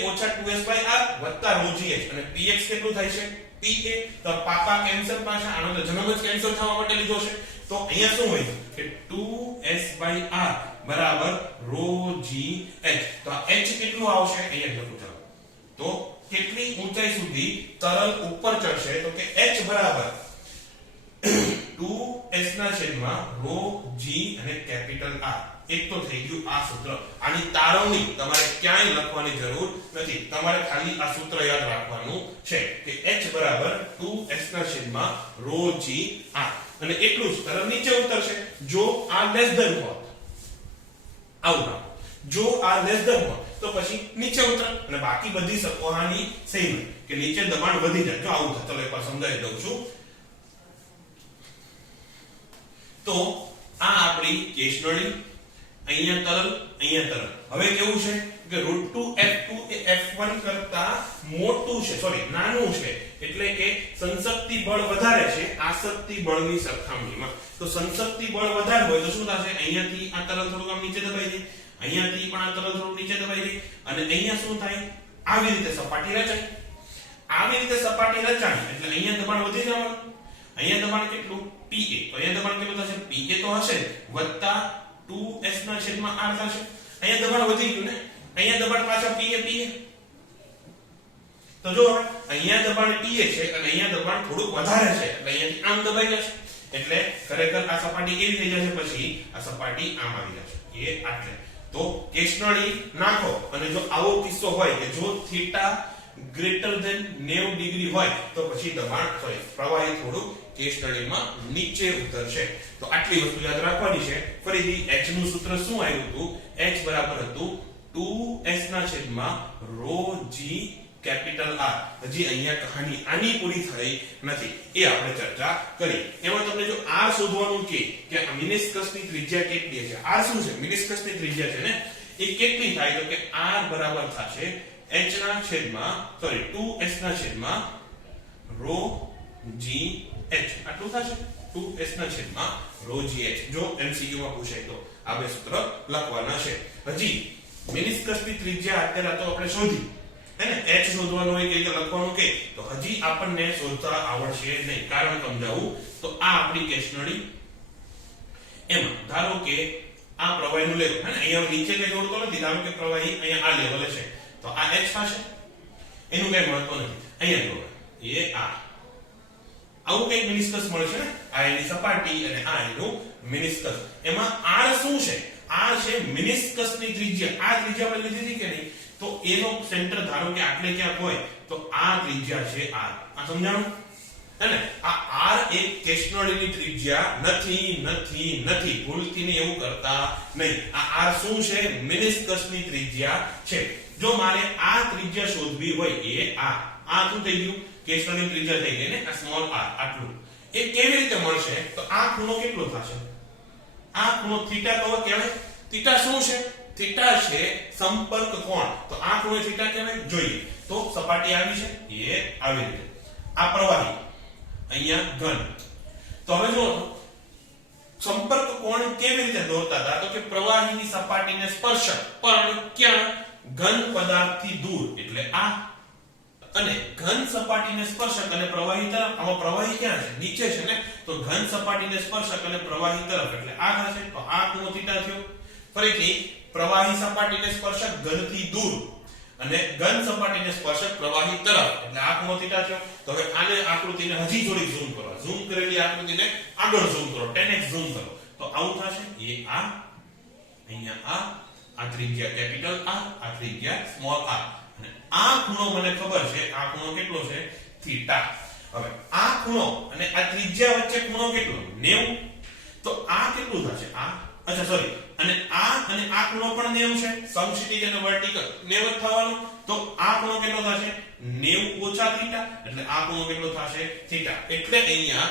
ઓછા 2s/r વત્તા ρgh, અને px કેટલું થાય છે? Pa. તો પાપા કેન્સલ પાછા, આનો તો જન્મ જ કેન્સલ થવા માટે લીધો છે. તો અહીંયા શું હોય કે 2s/r બરાબર ρgh. તો આ h કેટલું આવશે? અહીંયા લખું ચાલો. તો કેટલી ઊંચાઈ સુધી તરલ ઉપર ચડશે? તો કે h બરાબર 2s ના છેદમાં ρg અને કેપિટલ R. એક તો થઈ ગયું આ સૂત્ર. આની તારવણી તમારે ક્યાંય લખવાની જરૂર નથી, તમારે ખાલી આ સૂત્ર યાદ રાખવાનું છે કે h બરાબર 2s ના છેદમાં ρg r. અને એટલું જ તરલ નીચે ઉતરશે જો આ લેસ ધેન હોત. આવું ના, જો આ લેસ ધેન હોત તો પછી નીચે ઉતર, અને બાકી બધી કહાની સેમ કે નીચે દબાણ વધી જાય. જો આવું થાય, ચલો એકવાર સમજાવી દઉં છું. તો આ આપણી કેસ નળી, અહીંયા તરલ. હવે કેવું છે કે √2f2 એ f1 કરતા મોટું છે, નાનું છે, એટલે કે સંશક્તિ બળ વધારે છે આસક્તિ બળની સરખામણીમાં. તો સંશક્તિ બળ વધારે હોય તો શું થશે? અહીંયાથી આ તરલ થોડુંક આમ નીચે દબાઈ જાય, અહીંયાથી પણ આ તરલ થોડું નીચે દબાઈ જાય, અને અહીંયા શું થાય? આવી રીતે સપાટી રચાય. આવી રીતે સપાટી રચાય એટલે અહીંયા દબાણ વધી જવાનું. અહીંયા દબાણ કેટલું? Pa. તો અહીંયા દબાણ કેટલું થશે? Pa તો હશે વત્તા 2s ના છેદમાં r થશે. અહીંયા દબાણ વધી ગયું ને, અહીંયા દબાણ પાછા Pa. તો જો અહીંયા દબાણ Pa છે અને અહીંયા દબાણ થોડુંક વધારે છે, એટલે અહીંયાથી આમ દબાઈ જશે, એટલે ખરેખર આ સપાટી કેવી થઈ જશે? પછી આ સપાટી આમ આવી જશે. એ આટલે. તો કેસનળી નાખો, અને જો આવો કિસ્સો હોય કે જો થીટા ગ્રેટર ધેન 90 ડિગ્રી હોય તો પછી દબાણ પ્રવાહી થોડું કેસનળીમાં નીચે ઉતરશે. તો આટલી વસ્તુ યાદ રાખવાની છે. ફરીથી h નું સૂત્ર શું આવ્યું હતું? h બરાબર હતું 2s ના છેદમાં ρg કેપિટલ R. હજી અહીંયા કહાની આની પૂરી થઈ નથી, એ આપણે ચર્ચા કરી. એમાં તમને જો r શોધવાનું કે આ મિનિસ્કસની ત્રિજ્યા કેટલી છે? r શું છે? મિનિસ્કસની ત્રિજ્યા છે ને, એ કેટલી થાય? તો કે r બરાબર થશે h ના છેદમાં 2s ના છેદમાં ρgh. આટલું થશે 2s ના છેદમાં ρgh. જો MCQ માં પૂછાય તો આ બે સૂત્ર લખવાના છે. હજી મિનિસ્કસની ત્રિજ્યા અત્યારે તો આપણે શોધી હે ને, h શોધવાનું હોય કે લખવાનું કે, તો હજી આપણને શોધતા આવડશે નહીં. કારણ સમજાવું તો આ આપણી કેસનળી, એમાં ધારો કે આ પ્રવાહીનું લેવલ હે ને, અહીંયા નીચે કઈ જોડતો નથી, ધારો કે પ્રવાહી અહીંયા આ લેવલે છે, તો આ h થશે, એનું કઈ મહત્વ નથી. અહીંયા જો એ આવું કઈક મિનિસ્કસ મળશે ને, આ એની સપાટી અને આ એનું મિનિસ્કસ. એમાં r શું છે? r છે મિનિસ્કસની ત્રિજ્યા. આ ત્રિજ્યા આપણે લીધી હતી કે નહીં? તો એનો સેન્ટર ધારો કે આટલે ક્યાંક હોય તો આ ત્રિજ્યા છે r. આ સમજાણું હે ને? આ r એક કેશનળીની ત્રિજ્યા નથી નથી નથી, ભૂલથી ને એવું કરતા નહીં. આ r શું છે? મેનિસ્કસની ત્રિજ્યા છે. જો મારે આ ત્રિજ્યા શોધવી હોય એ આ શું થઈ ગયું? કેશનળીની ત્રિજ્યા થઈ ગઈ ને, આ સ્મોલ r આટલું. એ કેવી રીતે મળશે? તો આ ખૂણો કેટલો થશે? આ ખૂણો થીટા તો કહેવાય. થીટા શું છે? થીટા છે સંપર્ક કોણ. તો આ ખૂણો થીટા કહેવાય. જોઈએ તો સપાટી આવી છે, એ આવી રીતે. આ પ્રવાહી, અહીંયા ઘન. તો હવે જો સંપર્ક કોણ કેવી રીતે દોરતા હતા? તો કે પ્રવાહીની સપાટીને સ્પર્શક, પણ ક્યાં? ઘન પદાર્થથી દૂર, એટલે આ. અને ઘન સપાટીને સ્પર્શક અને પ્રવાહી તરફ. આમાં પ્રવાહી ક્યાં છે? નીચે છે ને. તો ઘન સપાટીને સ્પર્શક અને પ્રવાહી તરફ, એટલે આ થશે. તો આ ખૂણો થીટા થયો. ફરીથી પ્રવાહી સપાટીને સ્પર્શક ઘનથી દૂર અને ઘન સપાટીને સ્પર્શક પ્રવાહી તરફ, એટલે આ ખૂણો થીટા થયો. તો હવે આને આકૃતિને હજી થોડી ઝૂમ કરો. ઝૂમ કરેલી આકૃતિને આગળ ઝૂમ કરો, 10x ઝૂમ કરો. તો આવું થશે. એ આ, અહીંયા આ ત્રિજ્યા કેપિટલ R, આ ત્રિજ્યા સ્મોલ r. અને આ ખૂણો મને ખબર છે, આ ખૂણો કેટલો છે? થીટા. હવે આ ખૂણો અને આ ત્રિજ્યા વચ્ચે ખૂણો કેટલો? 90. તો આ કેટલું થશે? આ, અચ્છા સોરી, અને આ ખૂણો પણ 90 છે. સમક્ષિતિજ અને વર્ટિકલ 90 જ થવાનો. તો આ ખૂણો કેટલો થશે? 90 ઓછા થીટા, એટલે આ ખૂણો કેટલો થશે? થીટા. એટલે અહીંયા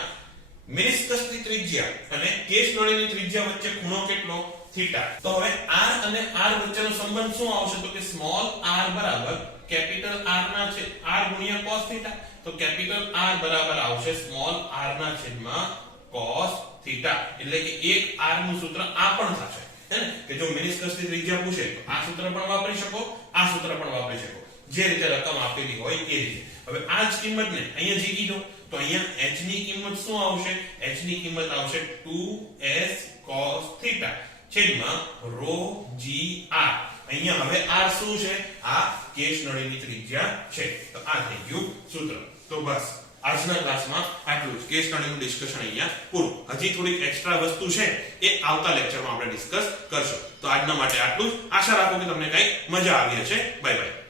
મેનિસ્કસની ત્રિજ્યા અને કેશનળીની ત્રિજ્યા વચ્ચે ખૂણો કેટલો? થીટા. તો હવે r અને r વચ્ચેનો સંબંધ શું આવશે? તો કે સ્મોલ r બરાબર કેપિટલ R ના છે r ગુણ્યા cos થીટા. તો કેપિટલ R બરાબર આવશે સ્મોલ r ના છેદમાં cos થીટા. એટલે કે એક r નું સૂત્ર આ પણ થશે, હે ને? કે જો મેનિસ્કસની ત્રિજ્યા પૂછે તો આ સૂત્ર પણ વાપરી શકો, આ સૂત્ર પણ વાપરી શકો, જે રીતે રકમ આપેલી હોય એ રીતે. હવે આ જ કિંમતને અહીંયા જી કીધો તો અહીંયા h ની કિંમત શું આવશે? h ની કિંમત આવશે 2s cos થીટા છેદમાં rho g r. અહીંયા હવે r શું છે? આ કેશનળીની ત્રિજ્યા છે. તો આ થઈ ગયું સૂત્ર. તો બસ આજના ક્લાસમાં આટલું જ. કેશનળીનું ડિસ્કશન અહીંયા પૂરું. હજી થોડીક એક્સ્ટ્રા વસ્તુ છે એ આવતા લેક્ચરમાં આપણે ડિસ્કસ કરશું. તો આજના માટે આટલું જ. આશા રાખું કે તમને કંઈક મજા આવી હશે. Bye bye.